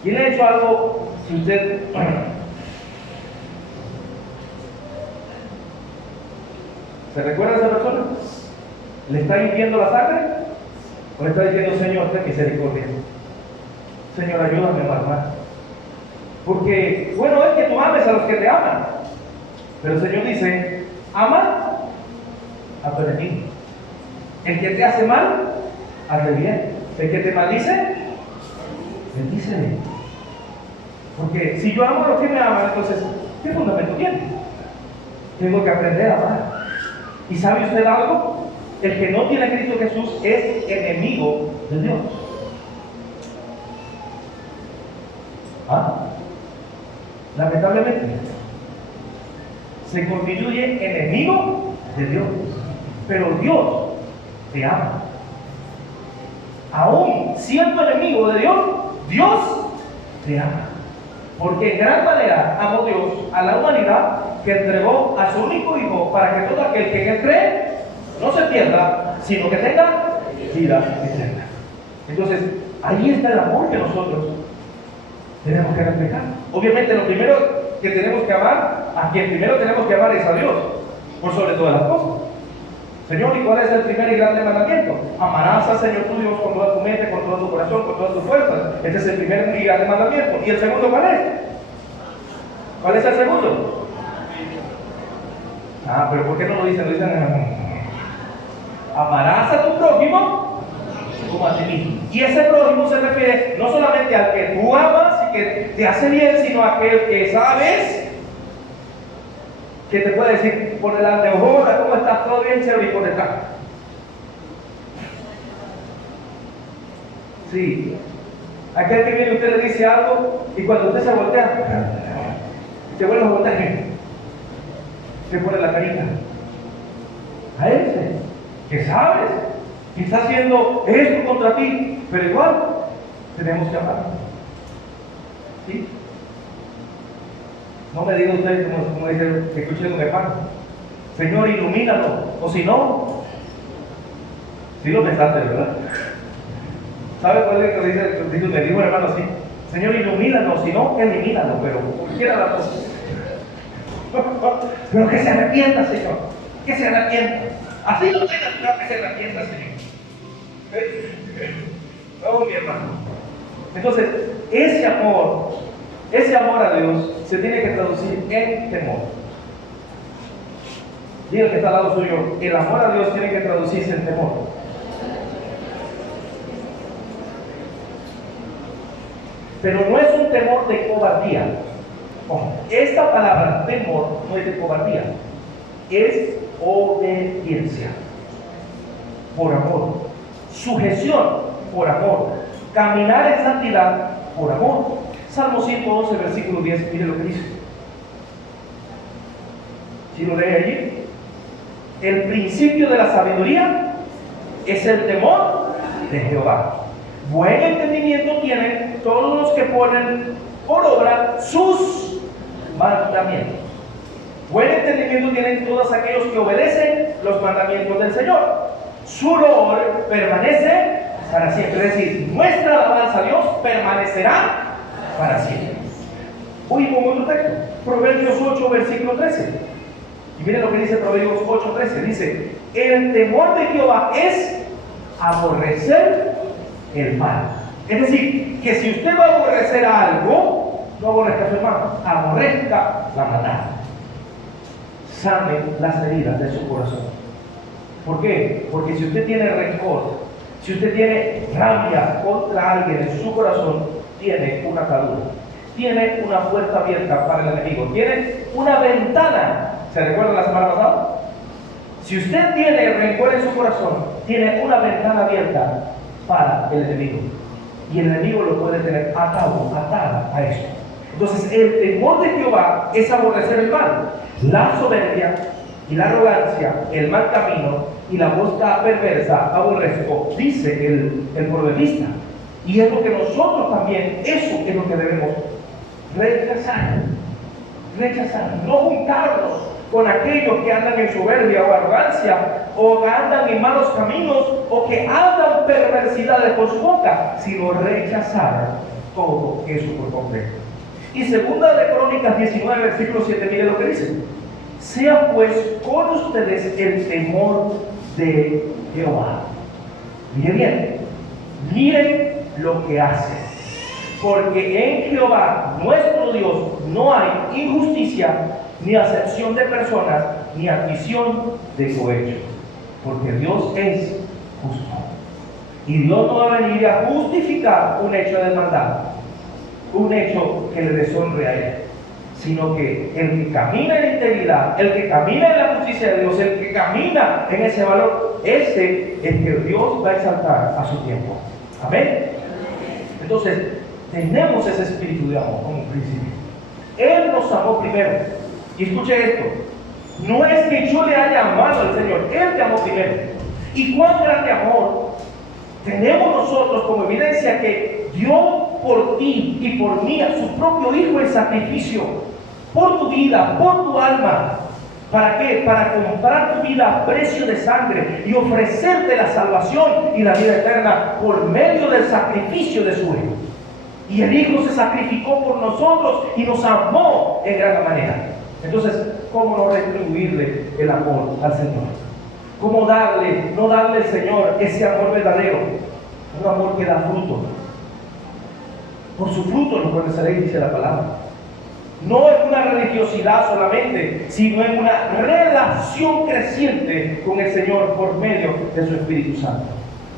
¿Quién le ha hecho algo que usted... ¿Se recuerda a esa persona? ¿Le está limpiando la sangre? ¿O le está diciendo, Señor, ten misericordia? Señor, ayúdame, hermano. Porque, bueno, es que tú ames a los que te aman. Pero el Señor dice, ama a tu enemigo. El que te hace mal, hazle bien. El que te maldice, bendícele. Porque si yo amo a los que me aman, entonces, ¿qué fundamento tiene? Tengo que aprender a amar. ¿Y sabe usted algo? El que no tiene a Cristo Jesús es enemigo de Dios. ¿Ah? Lamentablemente, se constituye enemigo de Dios. Pero Dios te ama. Aún siendo enemigo de Dios, Dios te ama. Porque en gran manera amó Dios a la humanidad, que entregó a su único Hijo para que todo aquel que en él cree no se pierda, sino que tenga vida eterna. Entonces, ahí está el amor que nosotros tenemos que reflejar. Obviamente, lo primero que tenemos que amar, a quien primero tenemos que amar es a Dios, por sobre todas las cosas. Señor, ¿y cuál es el primer y grande mandamiento? Amarás al Señor tu Dios con toda tu mente, con todo tu corazón, con todas tus fuerzas. Este es el primer y grande mandamiento. ¿Y el segundo cuál es? ¿Cuál es el segundo? Pero ¿por qué no lo dicen? Lo dicen, amarás a tu prójimo como a ti mismo. Y ese prójimo se refiere no solamente al que tú amas y que te hace bien, sino a aquel que sabes que te puede decir por delante, hola, ¿cómo estás? ¿Todo bien, chévere? Y por detrás. Sí. Aquel que viene, usted le dice algo y cuando usted se voltea, se vuelve a voltear, se pone la carita. A ese que sabes que está haciendo esto contra ti, pero igual tenemos que amar. ¿Sí? No me diga usted, como dice, que escuché un hermano, Señor, ilumínalo, o si no, si lo pensaste, ¿verdad? ¿Sabe cuál es el que dice? Me dijo un hermano así, Señor, ilumínalo, si no, elimínalo, pero cualquiera de las dos. Pero que se arrepienta, Señor, que se arrepienta. Así no tengas que se arrepienta, Señor. Oh, mi hermano. Entonces, ese amor a Dios se tiene que traducir en temor. Diga el que está al lado suyo, el amor a Dios tiene que traducirse en temor. Pero no es un temor de cobardía. Ojo, esta palabra temor no es de cobardía, es obediencia por amor, sujeción por amor, caminar en santidad por amor. Salmo 111, versículo 10, mire lo que dice. Si lo lee allí, el principio de la sabiduría es el temor de Jehová. Buen entendimiento tienen todos los que ponen por obra sus mandamientos. Buen entendimiento tienen todos aquellos que obedecen los mandamientos del Señor. Su loor permanece para siempre. Es decir, nuestra alabanza a Dios permanecerá para siempre. Oímos otro texto, Proverbios 8, versículo 13. Y miren lo que dice Proverbios 8, 13. Dice, el temor de Jehová es aborrecer el mal. Es decir, que si usted va a aborrecer algo, no aborrezca a su hermano, aborrezca la maldad. Sane las heridas de su corazón. ¿Por qué? Porque si usted tiene rencor, si usted tiene rabia contra alguien en su corazón, tiene una atadura, tiene una puerta abierta para el enemigo, tiene una ventana. ¿Se recuerda la semana pasada? Si usted tiene rencor en su corazón, tiene una ventana abierta para el enemigo. Y el enemigo lo puede tener atado, atada a esto. Entonces, el temor de Jehová es aborrecer el mal. La soberbia y la arrogancia, el mal camino y la busca perversa, aborrezco, dice el proverbista. Y es lo que nosotros también, eso es lo que debemos rechazar. Rechazar, no juntarnos con aquellos que andan en soberbia o arrogancia, o que andan en malos caminos, o que andan perversidades por su boca, sino rechazar todo eso por completo. Y segunda de Crónicas 19, versículo 7, mire lo que dice: sea pues con ustedes el temor de Jehová. Mire bien, miren lo que hace, porque en Jehová nuestro Dios no hay injusticia, ni acepción de personas, ni admisión de cohecho, porque Dios es justo. Y Dios no va a venir a justificar un hecho de maldad, un hecho que le deshonre a Él, sino que el que camina en integridad, el que camina en la justicia de Dios, el que camina en ese valor, ese es que Dios va a exaltar a su tiempo. Amén. Entonces, tenemos ese espíritu de amor como principio. Él nos amó primero. Y escuche esto, no es que yo le haya amado al Señor, Él te amó primero. Y cuán grande amor tenemos nosotros como evidencia que dio por ti y por mí a su propio Hijo en sacrificio, por tu vida, por tu alma. ¿Para qué? Para comprar tu vida a precio de sangre y ofrecerte la salvación y la vida eterna por medio del sacrificio de su Hijo. Y el Hijo se sacrificó por nosotros y nos amó en gran manera. Entonces, ¿cómo no retribuirle el amor al Señor? ¿Cómo no darle al Señor ese amor verdadero? Un amor que da fruto. Por su fruto lo conoceréis, dice la palabra. No en una religiosidad solamente, sino en una relación creciente con el Señor por medio de su Espíritu Santo.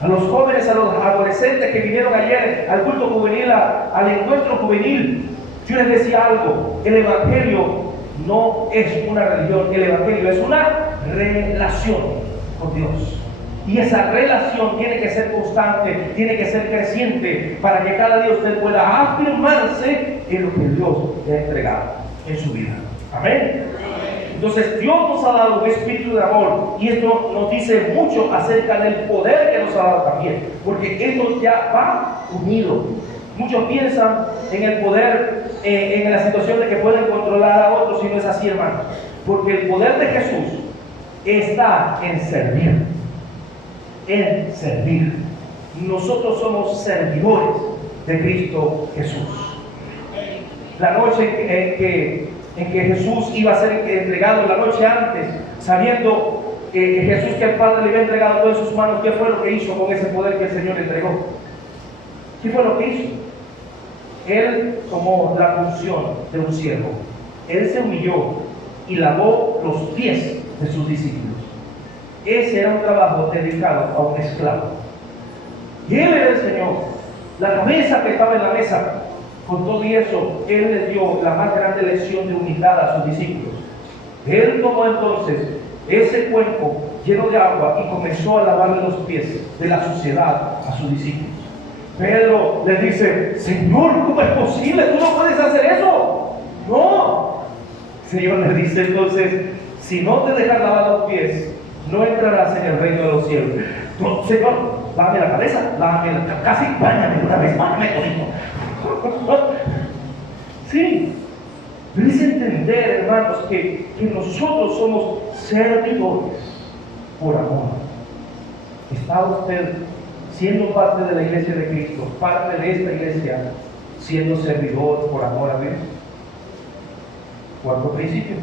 A los jóvenes, a los adolescentes que vinieron ayer al culto juvenil, al encuentro juvenil, yo les decía algo: el Evangelio no es una religión, el Evangelio es una relación con Dios. Y esa relación tiene que ser constante, tiene que ser creciente, para que cada día usted pueda afirmarse en lo que Dios le ha entregado en su vida. Amén. Entonces, Dios nos ha dado un espíritu de amor, y esto nos dice mucho acerca del poder que nos ha dado también, porque esto ya va unido. Muchos piensan en el poder, en la situación de que pueden controlar a otros, y no es así, hermanos, porque el poder de Jesús está en servir. En servir. Nosotros somos servidores de Cristo Jesús. La noche en que Jesús iba a ser entregado, la noche antes, sabiendo que Jesús, que el Padre le había entregado todo en sus manos, ¿qué fue lo que hizo con ese poder que el Señor le entregó? ¿Qué fue lo que hizo? Él tomó la función de un siervo. Él se humilló y lavó los pies de sus discípulos. Ese era un trabajo dedicado a un esclavo. Y Él era el Señor, la cabeza que estaba en la mesa. Con todo y eso, Él le dio la más grande lección de humildad a sus discípulos. Él tomó entonces ese cuenco lleno de agua y comenzó a lavarle los pies de la suciedad a sus discípulos. Pedro les dice: Señor, ¿cómo es posible? ¿Tú no puedes hacer eso? No. El Señor le dice entonces: si no te dejas lavar los pies, no entrarás en el reino de los cielos. No, Señor, lávame la cabeza, lávame la, casi báñame una vez, báñame todito. Sí, pero es entender, hermanos, que nosotros somos servidores por amor. ¿Está usted siendo parte de la iglesia de Cristo, parte de esta iglesia, siendo servidor por amor a Dios? Cuarto principio.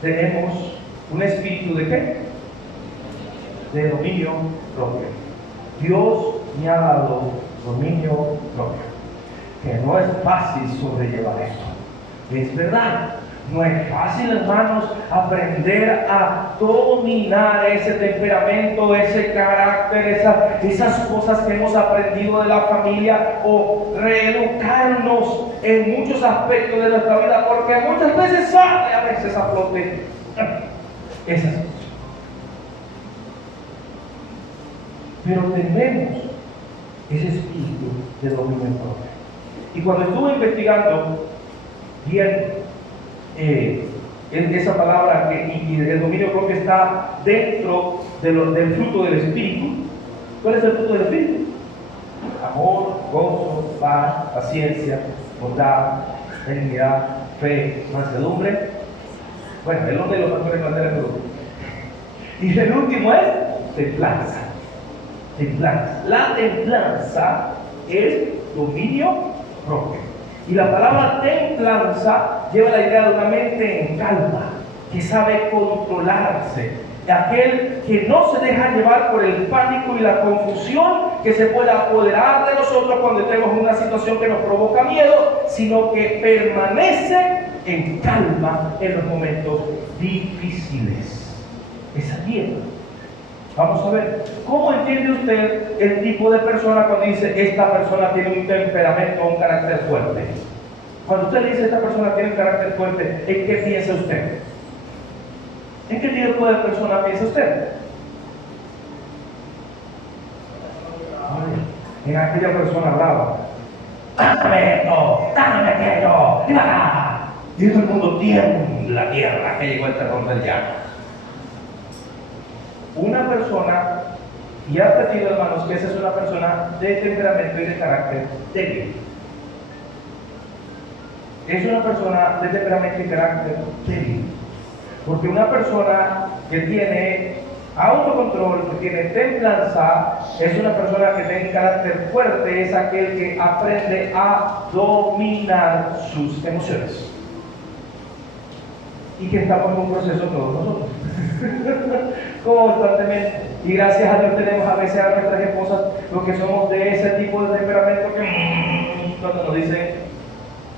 Tenemos un espíritu de ¿qué? De dominio propio. Dios me ha dado dominio propio. Que no es fácil sobrellevar esto. Es verdad. No es fácil, hermanos, aprender a dominar ese temperamento, ese carácter, esas cosas que hemos aprendido de la familia, o reeducarnos en muchos aspectos de nuestra vida, porque muchas veces sale a veces a flote esas cosas. Pero tenemos ese espíritu de dominio propio. Y cuando estuve investigando bien esa palabra y el dominio propio está dentro del fruto del Espíritu. ¿Cuál es el fruto del Espíritu? Amor, gozo, paz, paciencia, bondad, benignidad, fe, mansedumbre. Bueno, el nombre de los pastores bandera del grupo. Y el último es templanza. Templanza. La templanza es dominio propio. Y la palabra templanza lleva la idea de una mente en calma, que sabe controlarse, de aquel que no se deja llevar por el pánico y la confusión que se puede apoderar de nosotros cuando tenemos una situación que nos provoca miedo, sino que permanece en calma en los momentos difíciles. Esa miedo. Vamos a ver, ¿cómo entiende usted el tipo de persona cuando dice esta persona tiene un temperamento o un carácter fuerte? Cuando usted dice esta persona tiene un carácter fuerte, ¿en qué piensa usted? ¿En qué tipo de persona piensa usted? En aquella persona brava. ¡Dame esto! ¡Dame aquello! Y todo el mundo tiembla la tierra que llegó el terror del llano. Una persona, y ha aprendido, hermanos, que esa es una persona de temperamento y de carácter débil. Es una persona de temperamento y carácter débil. Porque una persona que tiene autocontrol, que tiene templanza, es una persona que tiene carácter fuerte, es aquel que aprende a dominar sus emociones. Y que estamos en un proceso todos nosotros. Constantemente. Y gracias a Dios tenemos a veces a nuestras esposas los que somos de ese tipo de temperamento que cuando nos dicen,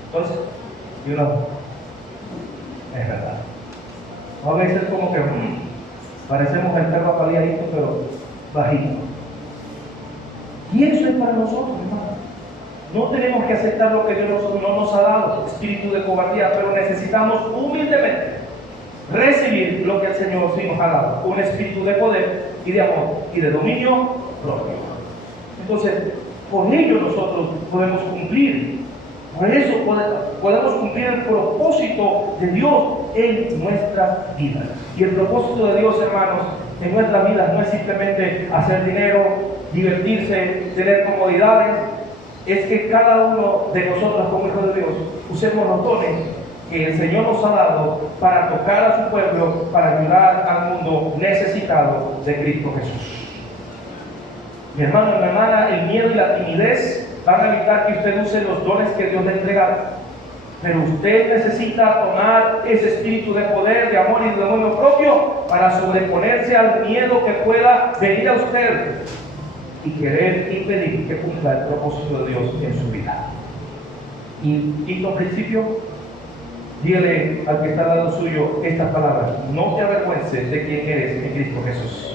entonces, y uno, es verdad. O a veces como que parecemos el perro apaleadito, pero bajito. Y eso es para nosotros, hermano. No tenemos que aceptar lo que Dios no nos ha dado, espíritu de cobardía, pero necesitamos humildemente recibir lo que el Señor sí nos ha dado, un espíritu de poder y de amor y de dominio propio. Entonces, con ello nosotros podemos cumplir, por eso podemos cumplir el propósito de Dios en nuestra vida. Y el propósito de Dios, hermanos, en nuestra vida no es simplemente hacer dinero, divertirse, tener comodidades. Es que cada uno de nosotros como hijos de Dios usemos los dones que el Señor nos ha dado para tocar a su pueblo, para ayudar al mundo necesitado de Cristo Jesús. Mi hermano y mi hermana, el miedo y la timidez van a evitar que usted use los dones que Dios le ha entregado. Pero usted necesita tomar ese espíritu de poder, de amor y de dominio propio para sobreponerse al miedo que pueda venir a usted y querer impedir que cumpla el propósito de Dios en su vida. Y quinto principio, dígale al que está al lado suyo estas palabras: no te avergüences de quién eres en Cristo Jesús.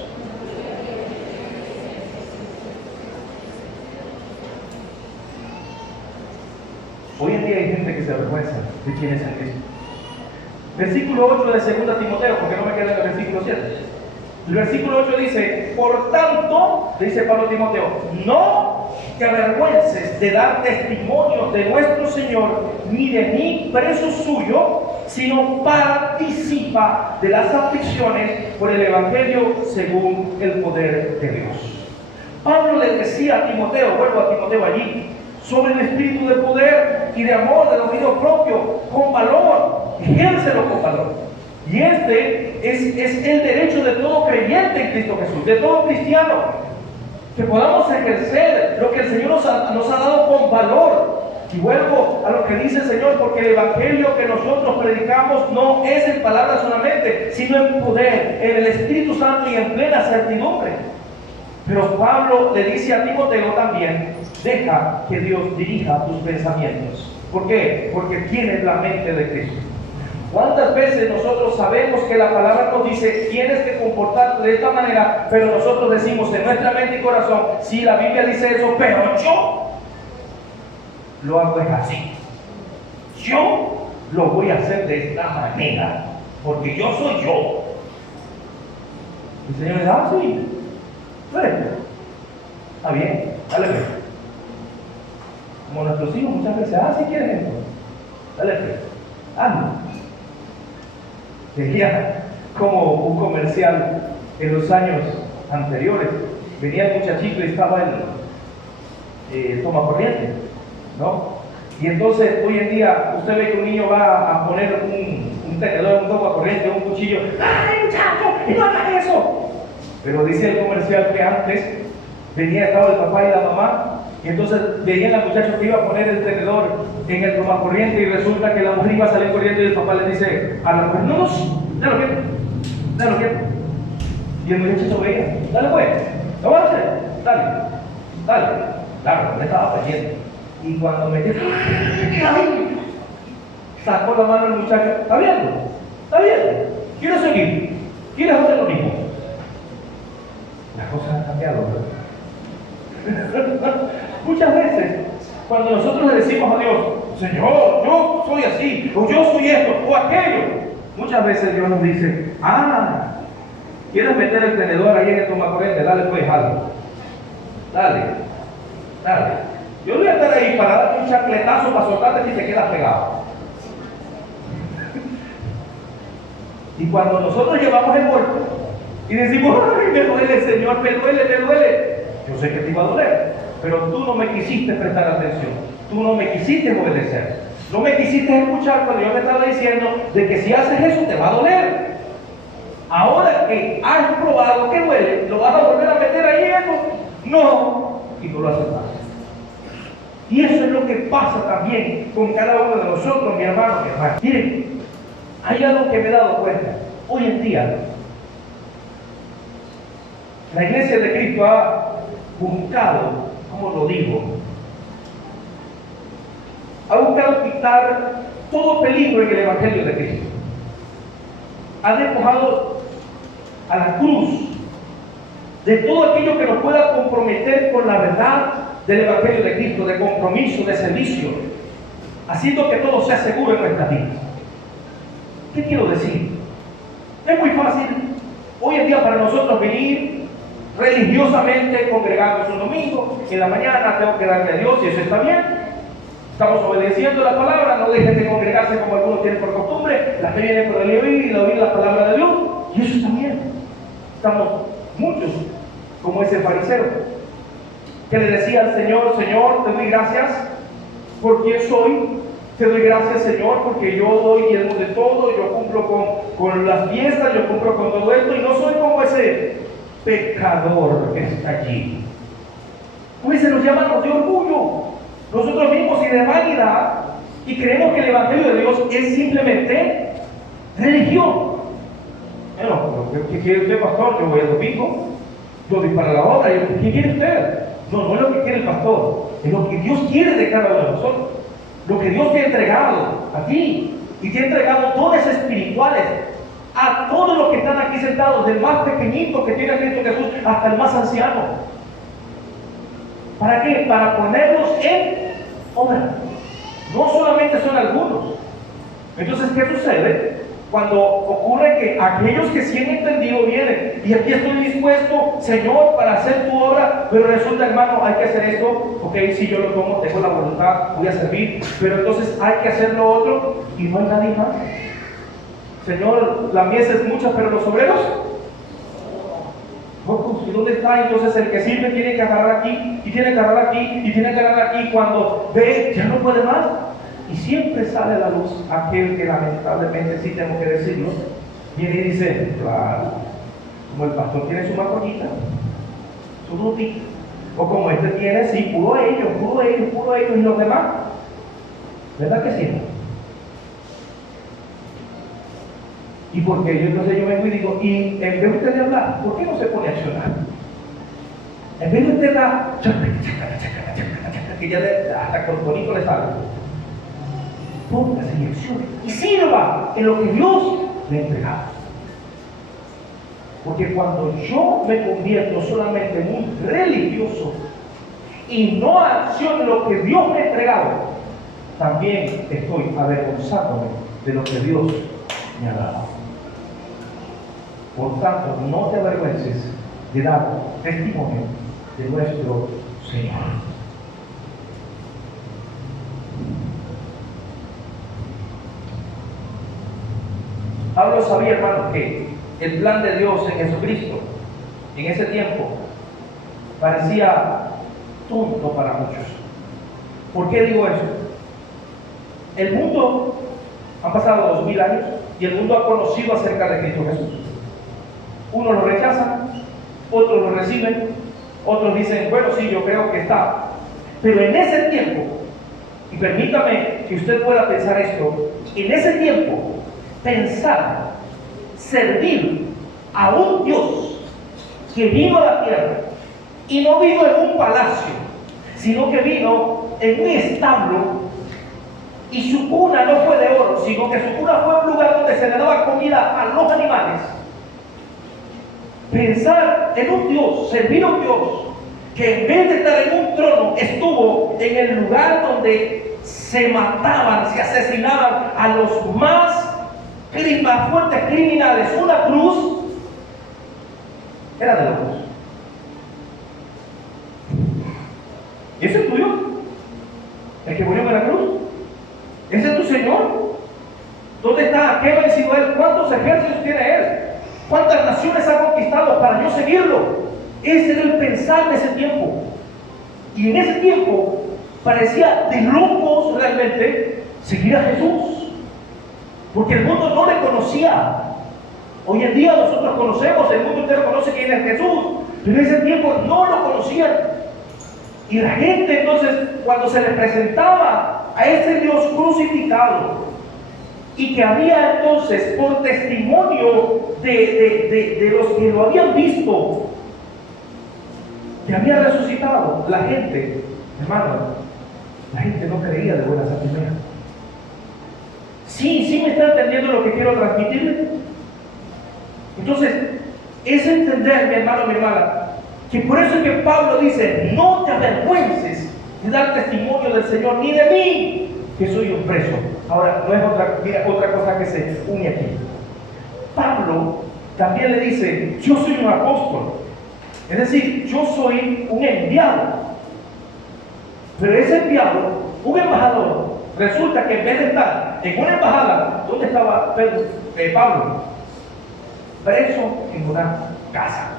Hoy en día hay gente que se avergüenza de quién es en Cristo. Versículo 8 de 2 Timoteo, porque no me queda en el versículo 7. El versículo 8 dice: por tanto, dice Pablo a Timoteo, no te avergüences de dar testimonio de nuestro Señor, ni de mí, preso suyo, sino participa de las aflicciones por el Evangelio según el poder de Dios. Pablo le decía a Timoteo, vuelvo a Timoteo allí, sobre el espíritu de poder y de amor, de dominio propio, con valor, ejércelo con valor. Y este es el derecho de todo creyente en Cristo Jesús, de todo cristiano, que podamos ejercer lo que el Señor nos ha dado con valor. Y vuelvo a lo que dice el Señor, porque el Evangelio que nosotros predicamos no es en palabras solamente, sino en poder, en el Espíritu Santo y en plena certidumbre. Pero Pablo le dice a Timoteo también: deja que Dios dirija tus pensamientos. ¿Por qué? Porque tienes la mente de Cristo. ¿Cuántas veces nosotros sabemos que la palabra nos dice tienes que comportarte de esta manera, pero nosotros decimos en nuestra mente y corazón, sí, la Biblia dice eso, pero yo lo hago es así. Yo lo voy a hacer de esta manera, porque yo soy yo. El Señor le da así. Está bien, dale fe. Como nuestros hijos muchas veces, si quieres esto, dale fe, hazlo. Veía como un comercial en los años anteriores, venía el muchachito y estaba en toma corriente, ¿no? Y entonces hoy en día usted ve que un niño va a poner un tenedor, un toma corriente, un cuchillo. ¡Ay, muchacho! ¡Y no hagas eso! Pero dice el comercial que antes estaba el papá y la mamá, y entonces veían al muchacho que iba a poner el tenedor en el tomacorriente y resulta que la mujer iba a salir corriendo y el papá le dice a la mujer: no, déjalo quieto. Y el muchacho veía: dale pues, lo voy a hacer, dale. Claro, me estaba fallando. Y cuando me dijo, sacó la mano el muchacho: está bien, quiero seguir, ¿quieres hacer lo mismo? Las cosas han cambiado, ¿verdad? Muchas veces, cuando nosotros le decimos a Dios: Señor, yo soy así, o yo soy esto, o aquello, muchas veces Dios nos dice: ¿quieres meter el tenedor ahí en el tomacorriente? Dale pues, algo. Dale. Yo voy a estar ahí para darte un chancletazo para soltarte si te quedas pegado. Y cuando nosotros llevamos el golpe y decimos: ay, me duele, Señor, me duele. Yo sé que te iba a doler, pero tú no me quisiste prestar atención, tú no me quisiste obedecer, no me quisiste escuchar cuando yo me estaba diciendo de que si haces eso te va a doler. Ahora que has probado que duele, ¿lo vas a volver a meter ahí en eso? No, y no lo haces más. Y eso es lo que pasa también con cada uno de nosotros, mi hermano, mi hermana. Miren, hay algo que me he dado cuenta. Hoy en día, la Iglesia de Cristo ha buscado, ¿cómo lo digo? Ha buscado quitar todo peligro en el Evangelio de Cristo. Ha despojado a la cruz de todo aquello que nos pueda comprometer con la verdad del Evangelio de Cristo, de compromiso, de servicio, haciendo que todo sea seguro en nuestras vidas. ¿Qué quiero decir? Es muy fácil hoy en día para nosotros venir religiosamente, congregarnos un domingo, en la mañana tengo que darle a Dios y eso está bien. Estamos obedeciendo la palabra, no dejen de congregarse como algunos tienen por costumbre, la fe viene por el oír y oír la palabra de Dios, y eso está bien. Estamos muchos como ese fariseo que le decía al Señor: Señor, te doy gracias por quien soy, te doy gracias, Señor, porque yo doy diezmo de todo, yo cumplo con las fiestas, yo cumplo con todo esto, y no soy como ese pecador que está allí. A veces nos llaman de orgullo, nosotros mismos, y de vanidad, y creemos que el Evangelio de Dios es simplemente religión. Bueno, ¿qué quiere usted, pastor? Yo voy al domingo, yo voy para la obra. ¿Qué quiere usted? No es lo que quiere el pastor, es lo que Dios quiere de cada uno de nosotros, lo que Dios te ha entregado a ti, y te ha entregado dones espirituales a todos los que están aquí sentados, del más pequeñito que tiene a Cristo Jesús hasta el más anciano. ¿Para qué? Para ponerlos en obra. No solamente son algunos. Entonces, ¿qué sucede? Cuando ocurre que aquellos que sí han entendido vienen, y aquí estoy dispuesto, Señor, para hacer tu obra, pero resulta, hermano, hay que hacer esto, ok, si yo lo tomo, tengo la voluntad, voy a servir, pero entonces hay que hacer lo otro, y no hay nadie más. Señor, la mies es mucha, pero los obreros pocos. ¿Y dónde está entonces el que sirve? Tiene que agarrar aquí, y tiene que agarrar aquí, y tiene que agarrar aquí. Cuando ve, ya no puede más. Y siempre sale a la luz aquel que lamentablemente, sí tengo que decirlo, viene y dice, claro, como el pastor tiene su macoñita, su grupita, o como este tiene, sí, puro ellos, y los demás. ¿Verdad que sí? ¿Y por qué? Entonces yo vengo y digo, y en vez de usted de hablar, ¿por qué no se pone a accionar? En vez de usted dar, que ya hasta con bonito le sale, póngase en acción y sirva en lo que Dios le ha entregado. Porque cuando yo me convierto solamente en un religioso y no acciono lo que Dios me ha entregado, también estoy avergonzándome de lo que Dios me ha dado. Por tanto, no te avergüences de dar testimonio de nuestro Señor. Pablo sabía, hermanos, que el plan de Dios en Jesucristo, en ese tiempo, parecía tonto para muchos. ¿Por qué digo eso? El mundo, han pasado 2000 años, y el mundo ha conocido acerca de Cristo Jesús. Unos lo rechazan, otros lo reciben, otros dicen, bueno, sí, yo creo que está. Pero en ese tiempo, y permítame que usted pueda pensar esto, en ese tiempo, pensar, servir a un Dios que vino a la tierra, y no vino en un palacio, sino que vino en un establo, y su cuna no fue de oro, sino que su cuna fue un lugar donde se le daba comida a los animales. Pensar en un Dios, servir a un Dios que en vez de estar en un trono estuvo en el lugar donde se mataban, se asesinaban a los más fuertes criminales, una cruz, era de locos. ¿Y ese es tuyo? ¿El que murió en la cruz? ¿Ese es tu Señor? ¿Dónde está? ¿Qué ha vencido Él? ¿Cuántos ejércitos tiene Él? ¿Cuántas naciones ha conquistado para yo seguirlo? Ese era el pensar de ese tiempo. Y en ese tiempo parecía de locos realmente seguir a Jesús, porque el mundo no le conocía. Hoy en día nosotros conocemos, el mundo entero conoce quién es Jesús, pero en ese tiempo no lo conocían. Y la gente entonces, cuando se le presentaba a ese Dios crucificado, y que había entonces por testimonio de los que lo habían visto, que había resucitado, la gente, hermano, la gente no creía de buenas a primeras. Sí me está entendiendo lo que quiero transmitirle. Entonces, es entender, mi hermano, mi hermana, que por eso es que Pablo dice, no te avergüences de dar testimonio del Señor, ni de mí, que soy un preso. Ahora, no es otra cosa que se une aquí. Pablo también le dice, yo soy un apóstol. Es decir, yo soy un enviado. Pero ese enviado, un embajador, resulta que en vez de estar en una embajada, ¿dónde estaba Pablo? Preso en una casa.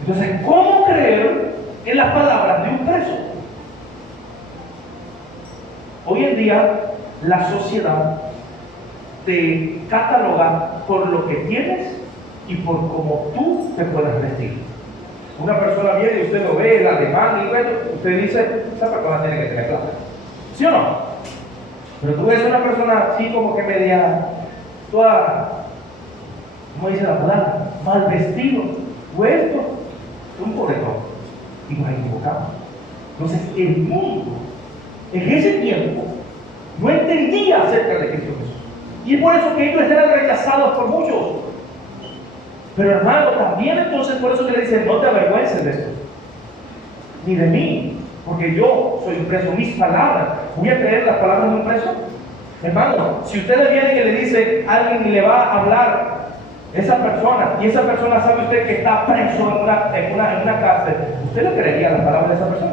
Entonces, ¿cómo creer en las palabras de un preso? Hoy en día, la sociedad te cataloga por lo que tienes y por cómo tú te puedes vestir. Una persona viene y usted lo ve, el alemán, y bueno, usted dice, esa persona tiene que tener plata. ¿Sí o no? Pero tú ves una persona así como que media, toda, ¿cómo dice la palabra? Mal vestido, puesto, un pobretón. Y nos equivocamos. Entonces, el mundo, en ese tiempo, no entendía acerca de Cristo Jesús. Y es por eso que ellos eran rechazados por muchos. Pero hermano, también entonces por eso que le dicen, no te avergüences de esto, ni de mí, porque yo soy un preso, mis palabras. ¿Voy a creer las palabras de un preso? Hermano, si usted viene que le dice a alguien y le va a hablar esa persona, y esa persona sabe usted que está preso en una cárcel, ¿usted le creería las palabras de esa persona?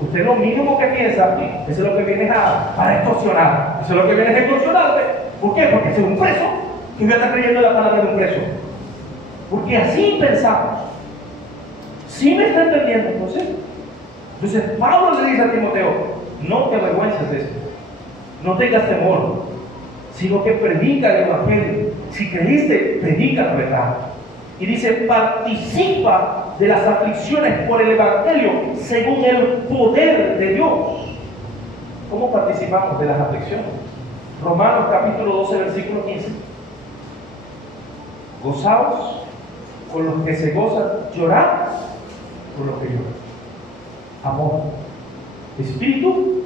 Usted lo mínimo que piensa, eso es lo que viene a extorsionar, eso es lo que viene a extorsionarte. ¿Por qué? Porque soy un preso, que voy a estar creyendo en la palabra de un preso. Porque así pensamos. ¿Sí me está entendiendo entonces? Entonces Pablo le dice a Timoteo, no te avergüences de esto, no tengas temor, sino que predica el evangelio. Si creíste, predica la verdad. Y dice, participa de las aflicciones por el evangelio según el poder de Dios. ¿Cómo participamos de las aflicciones? Romanos capítulo 12, versículo 15. Gozaos con los que se gozan, llorad con los que lloran. Amor, espíritu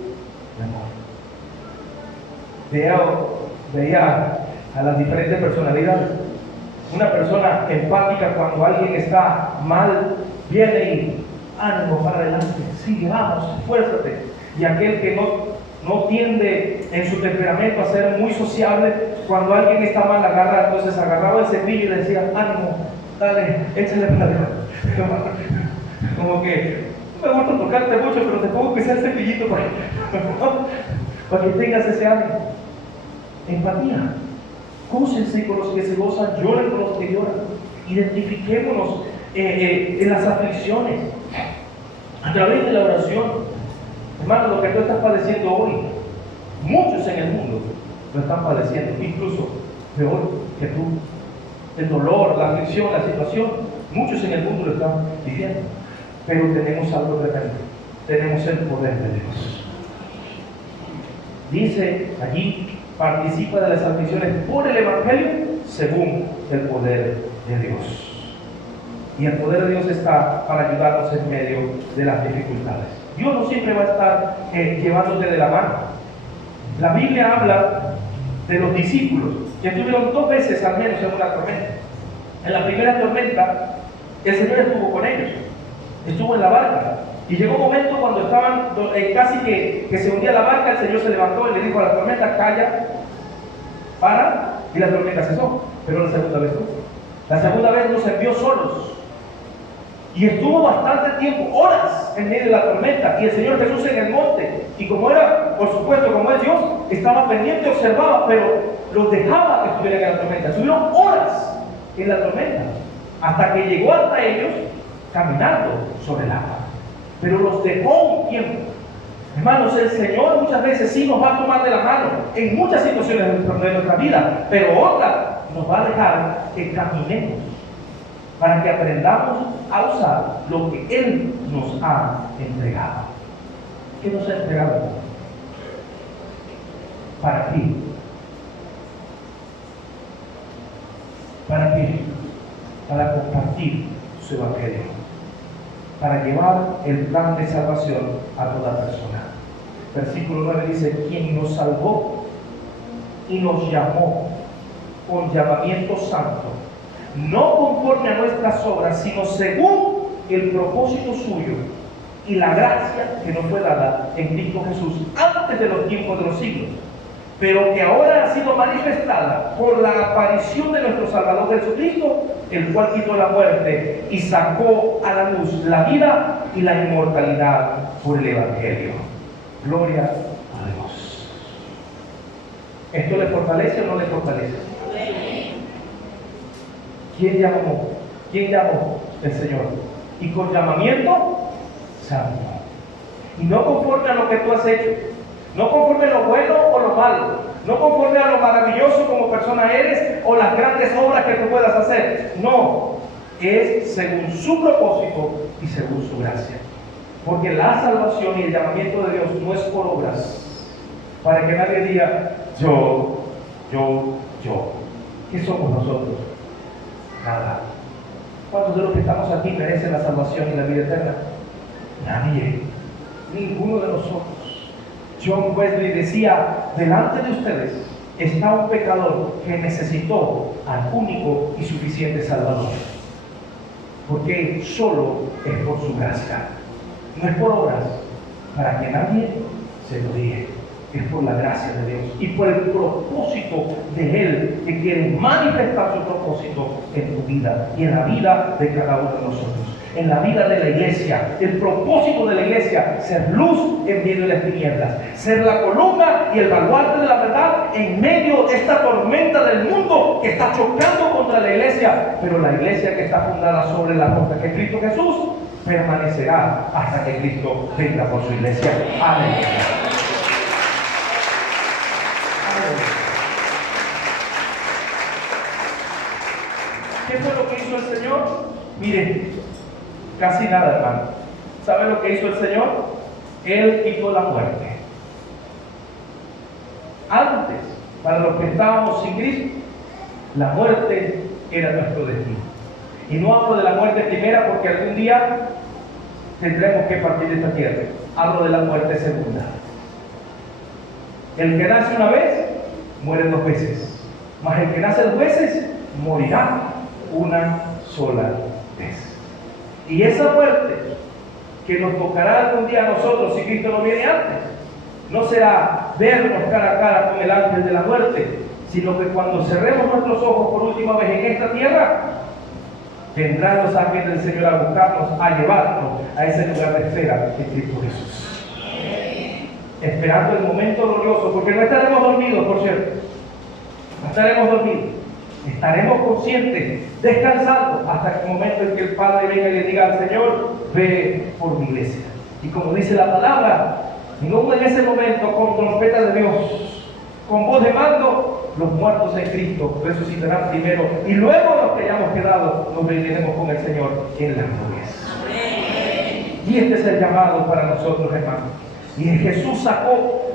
de amor. Veía a las diferentes personalidades. Una persona empática, cuando alguien está mal, viene y ánimo para adelante, sigue, vamos, esfuérzate. Y aquel que no tiende en su temperamento a ser muy sociable, cuando alguien está mal, entonces agarraba el cepillo y le decía, ánimo, dale, échale para adelante. Como que no me gusta tocarte mucho, pero te pongo que sea el cepillito para que tengas ese ánimo. Empatía. Gócense con los que se gozan, lloren con los que lloran. Identifiquémonos en las aflicciones a través de la oración. Hermano, lo que tú estás padeciendo hoy, muchos en el mundo lo están padeciendo, incluso peor que tú. El dolor, la aflicción, la situación, muchos en el mundo lo están viviendo. Pero tenemos algo tremendo, tenemos el poder de Dios. Dice allí, participa de las aflicciones por el evangelio según el poder de Dios. Y el poder de Dios está para ayudarnos en medio de las dificultades. Dios no siempre va a estar llevándote de la mano. La Biblia habla de los discípulos que estuvieron 2 veces al menos en una tormenta. En la primera tormenta el Señor estuvo con ellos, estuvo en la barca. Y llegó un momento cuando estaban casi que se hundía la barca, el Señor se levantó y le dijo a la tormenta, calla, para, y la tormenta cesó. Pero la segunda vez no. La segunda vez los envió solos. Y estuvo bastante tiempo, horas, en medio de la tormenta. Y el Señor Jesús en el monte. Y como era, por supuesto, como es Dios, estaba pendiente, observaba, pero los dejaba que estuvieran en la tormenta. Estuvieron horas en la tormenta, hasta que llegó hasta ellos caminando sobre el agua. Pero los dejó un tiempo. Hermanos, el Señor muchas veces sí nos va a tomar de la mano en muchas situaciones de nuestra vida, pero otras nos va a dejar que caminemos para que aprendamos a usar lo que Él nos ha entregado. ¿Qué nos ha entregado? ¿Para qué? ¿Para qué? Para compartir su evangelio, para llevar el plan de salvación a toda persona. Versículo 9 dice, quien nos salvó y nos llamó con llamamiento santo, no conforme a nuestras obras, sino según el propósito suyo y la gracia que nos fue dada en Cristo Jesús antes de los tiempos de los siglos, pero que ahora ha sido manifestada por la aparición de nuestro Salvador Jesucristo, el cual quitó la muerte y sacó a la luz la vida y la inmortalidad por el Evangelio. Gloria a Dios. ¿Esto le fortalece o no le fortalece? ¿Quién llamó? ¿Quién llamó? El Señor. Y con llamamiento santo. Y no conforme a lo que tú has hecho, no conforme a lo bueno o lo malo, no conforme a lo maravilloso como persona eres o las grandes obras que tú puedas hacer. No, es según su propósito y según su gracia. Porque la salvación y el llamamiento de Dios no es por obras, para que nadie diga yo. ¿Qué somos nosotros? Nada. ¿Cuántos de los que estamos aquí merecen la salvación y la vida eterna? Nadie. Ninguno de nosotros. John Wesley decía, delante de ustedes está un pecador que necesitó al único y suficiente Salvador. Porque solo es por su gracia. No es por obras, para que nadie se lo diga. Es por la gracia de Dios y por el propósito de Él, que quiere manifestar su propósito en tu vida y en la vida de cada uno de nosotros, en la vida de la iglesia. El propósito de la iglesia, ser luz en medio de las tinieblas, ser la columna y el baluarte de la verdad en medio de esta tormenta del mundo que está chocando contra la iglesia, pero la iglesia que está fundada sobre la roca que es Cristo Jesús, permanecerá hasta que Cristo venga por su iglesia. Amén. ¿Qué fue lo que hizo el Señor? Miren, casi nada, hermano. ¿Sabe lo que hizo el Señor? Él quitó la muerte. Antes, para los que estábamos sin Cristo, la muerte era nuestro destino. Y no hablo de la muerte primera porque algún día tendremos que partir de esta tierra. Hablo de la muerte segunda. El que nace una vez, muere dos veces. Mas el que nace dos veces, morirá una sola vez. Y esa muerte que nos tocará algún día a nosotros si Cristo no viene antes, no será vernos cara a cara con el ángel de la muerte, sino que cuando cerremos nuestros ojos por última vez en esta tierra, vendrán los ángeles del Señor a buscarnos, a llevarnos a ese lugar de espera en Cristo Jesús. Esperando el momento glorioso, porque no estaremos dormidos, por cierto. No estaremos dormidos. Estaremos conscientes, descansando, hasta el momento en que el Padre venga y le diga al Señor: ve por mi iglesia. Y como dice la palabra, no en ese momento, con trompeta de Dios, con voz de mando, los muertos en Cristo resucitarán primero, y luego los que hayamos quedado nos reuniremos con el Señor en las nubes. Y este es el llamado para nosotros, hermanos. Y Jesús sacó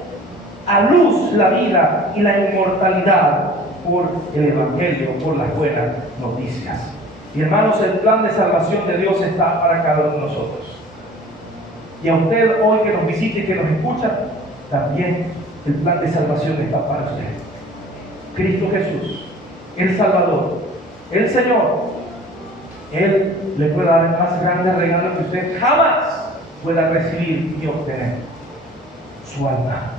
a luz la vida y la inmortalidad por el Evangelio, por las buenas noticias. Y hermanos, el plan de salvación de Dios está para cada uno de nosotros. Y a usted hoy que nos visite y que nos escucha, también el plan de salvación está para usted. Cristo Jesús, el Salvador, el Señor, Él le puede dar el más grande regalo que usted jamás pueda recibir y obtener: su alma.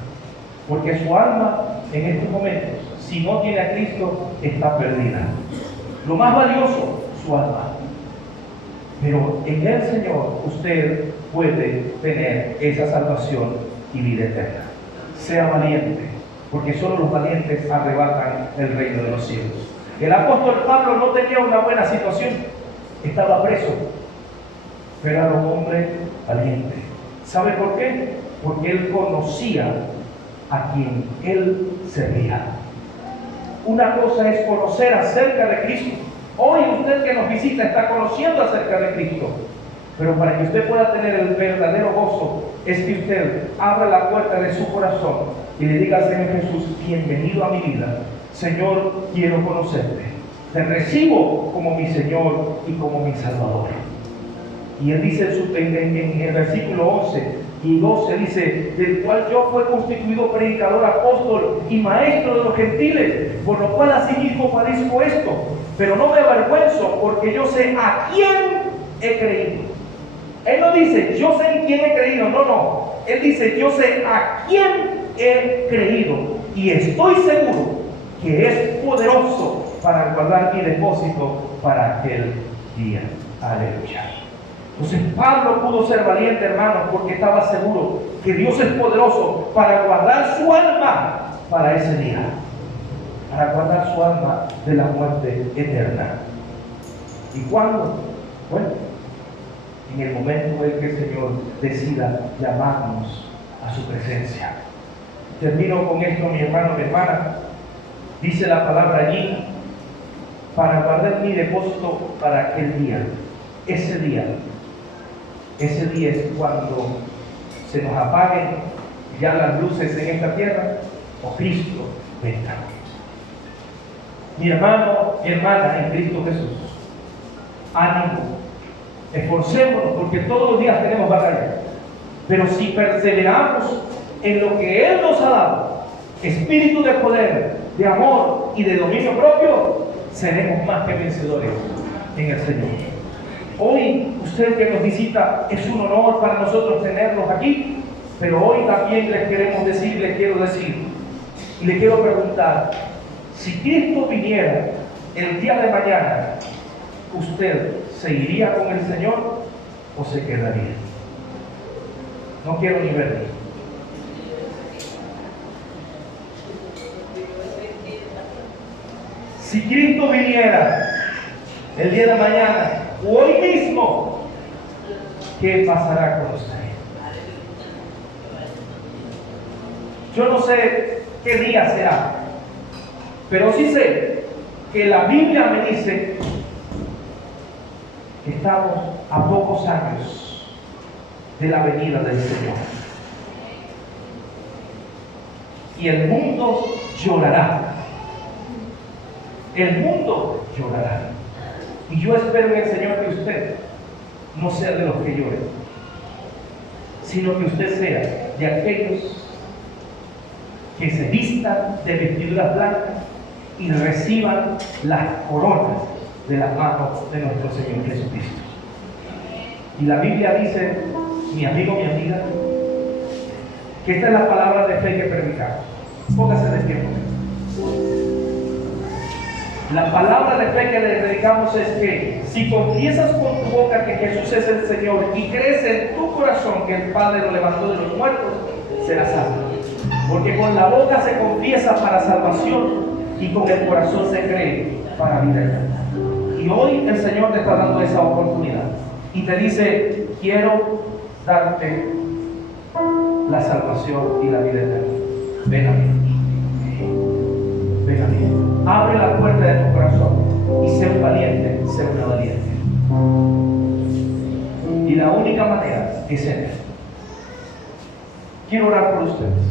Porque su alma en estos momentos, si no tiene a Cristo, está perdida. Lo más valioso, su alma. Pero en el Señor usted puede tener esa salvación y vida eterna. Sea valiente, porque solo los valientes arrebatan el reino de los cielos. El apóstol Pablo no tenía una buena situación, estaba preso, pero era un hombre valiente. ¿Sabe por qué? Porque él conocía a quien él servía. Una cosa es conocer acerca de Cristo. Hoy usted que nos visita está conociendo acerca de Cristo. Pero para que usted pueda tener el verdadero gozo, es que usted abra la puerta de su corazón y le diga al Señor Jesús: bienvenido a mi vida. Señor, quiero conocerte. Te recibo como mi Señor y como mi Salvador. Y él dice en el versículo 11 y 12, dice: del cual yo fui constituido predicador, apóstol y maestro de los gentiles, por lo cual asimismo padezco esto, pero no me avergüenzo, porque yo sé a quién he creído. Él no dice yo sé en quién he creído, no. Él dice yo sé a quién he creído, y estoy seguro que es poderoso para guardar mi depósito para aquel día. Aleluya. Entonces Pablo pudo ser valiente, hermanos, porque estaba seguro que Dios es poderoso para guardar su alma para ese día, para guardar su alma de la muerte eterna. ¿Y cuándo? Bueno, en el momento en que el Señor decida llamarnos a su presencia. Termino con esto, mi hermano, mi hermana. Dice la palabra allí: para guardar mi depósito para aquel día. Ese día es cuando se nos apaguen ya las luces en esta tierra, o Cristo venga. Mi hermano, mi hermana en Cristo Jesús, ánimo, esforcémonos, porque todos los días tenemos batalla. Pero si perseveramos en lo que Él nos ha dado, espíritu de poder, de amor y de dominio propio, seremos más que vencedores en el Señor. Hoy, usted que nos visita, es un honor para nosotros tenerlos aquí, pero hoy también les quiero decir, y le quiero preguntar: si Cristo viniera el día de mañana, ¿usted se iría con el Señor o se quedaría? No quiero ni verlo. Si Cristo viniera el día de mañana o hoy mismo, ¿qué pasará con usted? Yo no sé qué día será, pero sí sé que la Biblia me dice que estamos a pocos años de la venida del Señor. Y el mundo llorará. El mundo llorará. Y yo espero en el Señor que usted no sea de los que lloren, sino que usted sea de aquellos que se vistan de vestiduras blancas y reciban las coronas de las manos de nuestro Señor Jesucristo. Y la Biblia dice, mi amigo, mi amiga, que esta es la palabra de fe que predicamos. Póngase de pie. La palabra de fe que le predicamos es que si confiesas con tu boca que Jesús es el Señor y crees en tu corazón que el Padre lo levantó de los muertos, serás salvo. Porque con la boca se confiesa para salvación y con el corazón se cree para vida eterna. Y hoy el Señor te está dando esa oportunidad y te dice, quiero darte la salvación y la vida eterna. Ven a mí. Ven a mí. Abre la puerta de tu corazón y sé un valiente, sé una valiente. Y la única manera es Él. Quiero orar por ustedes.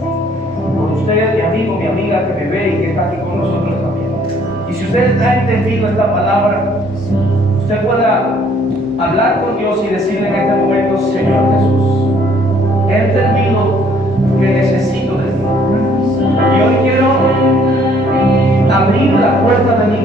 Por usted, mi amigo, mi amiga que me ve y que está aquí con nosotros también. Y si usted ha entendido esta palabra, usted pueda hablar con Dios y decirle en este momento, Señor Jesús, he entendido que necesito de ti. Y hoy quiero abrir la puerta de mi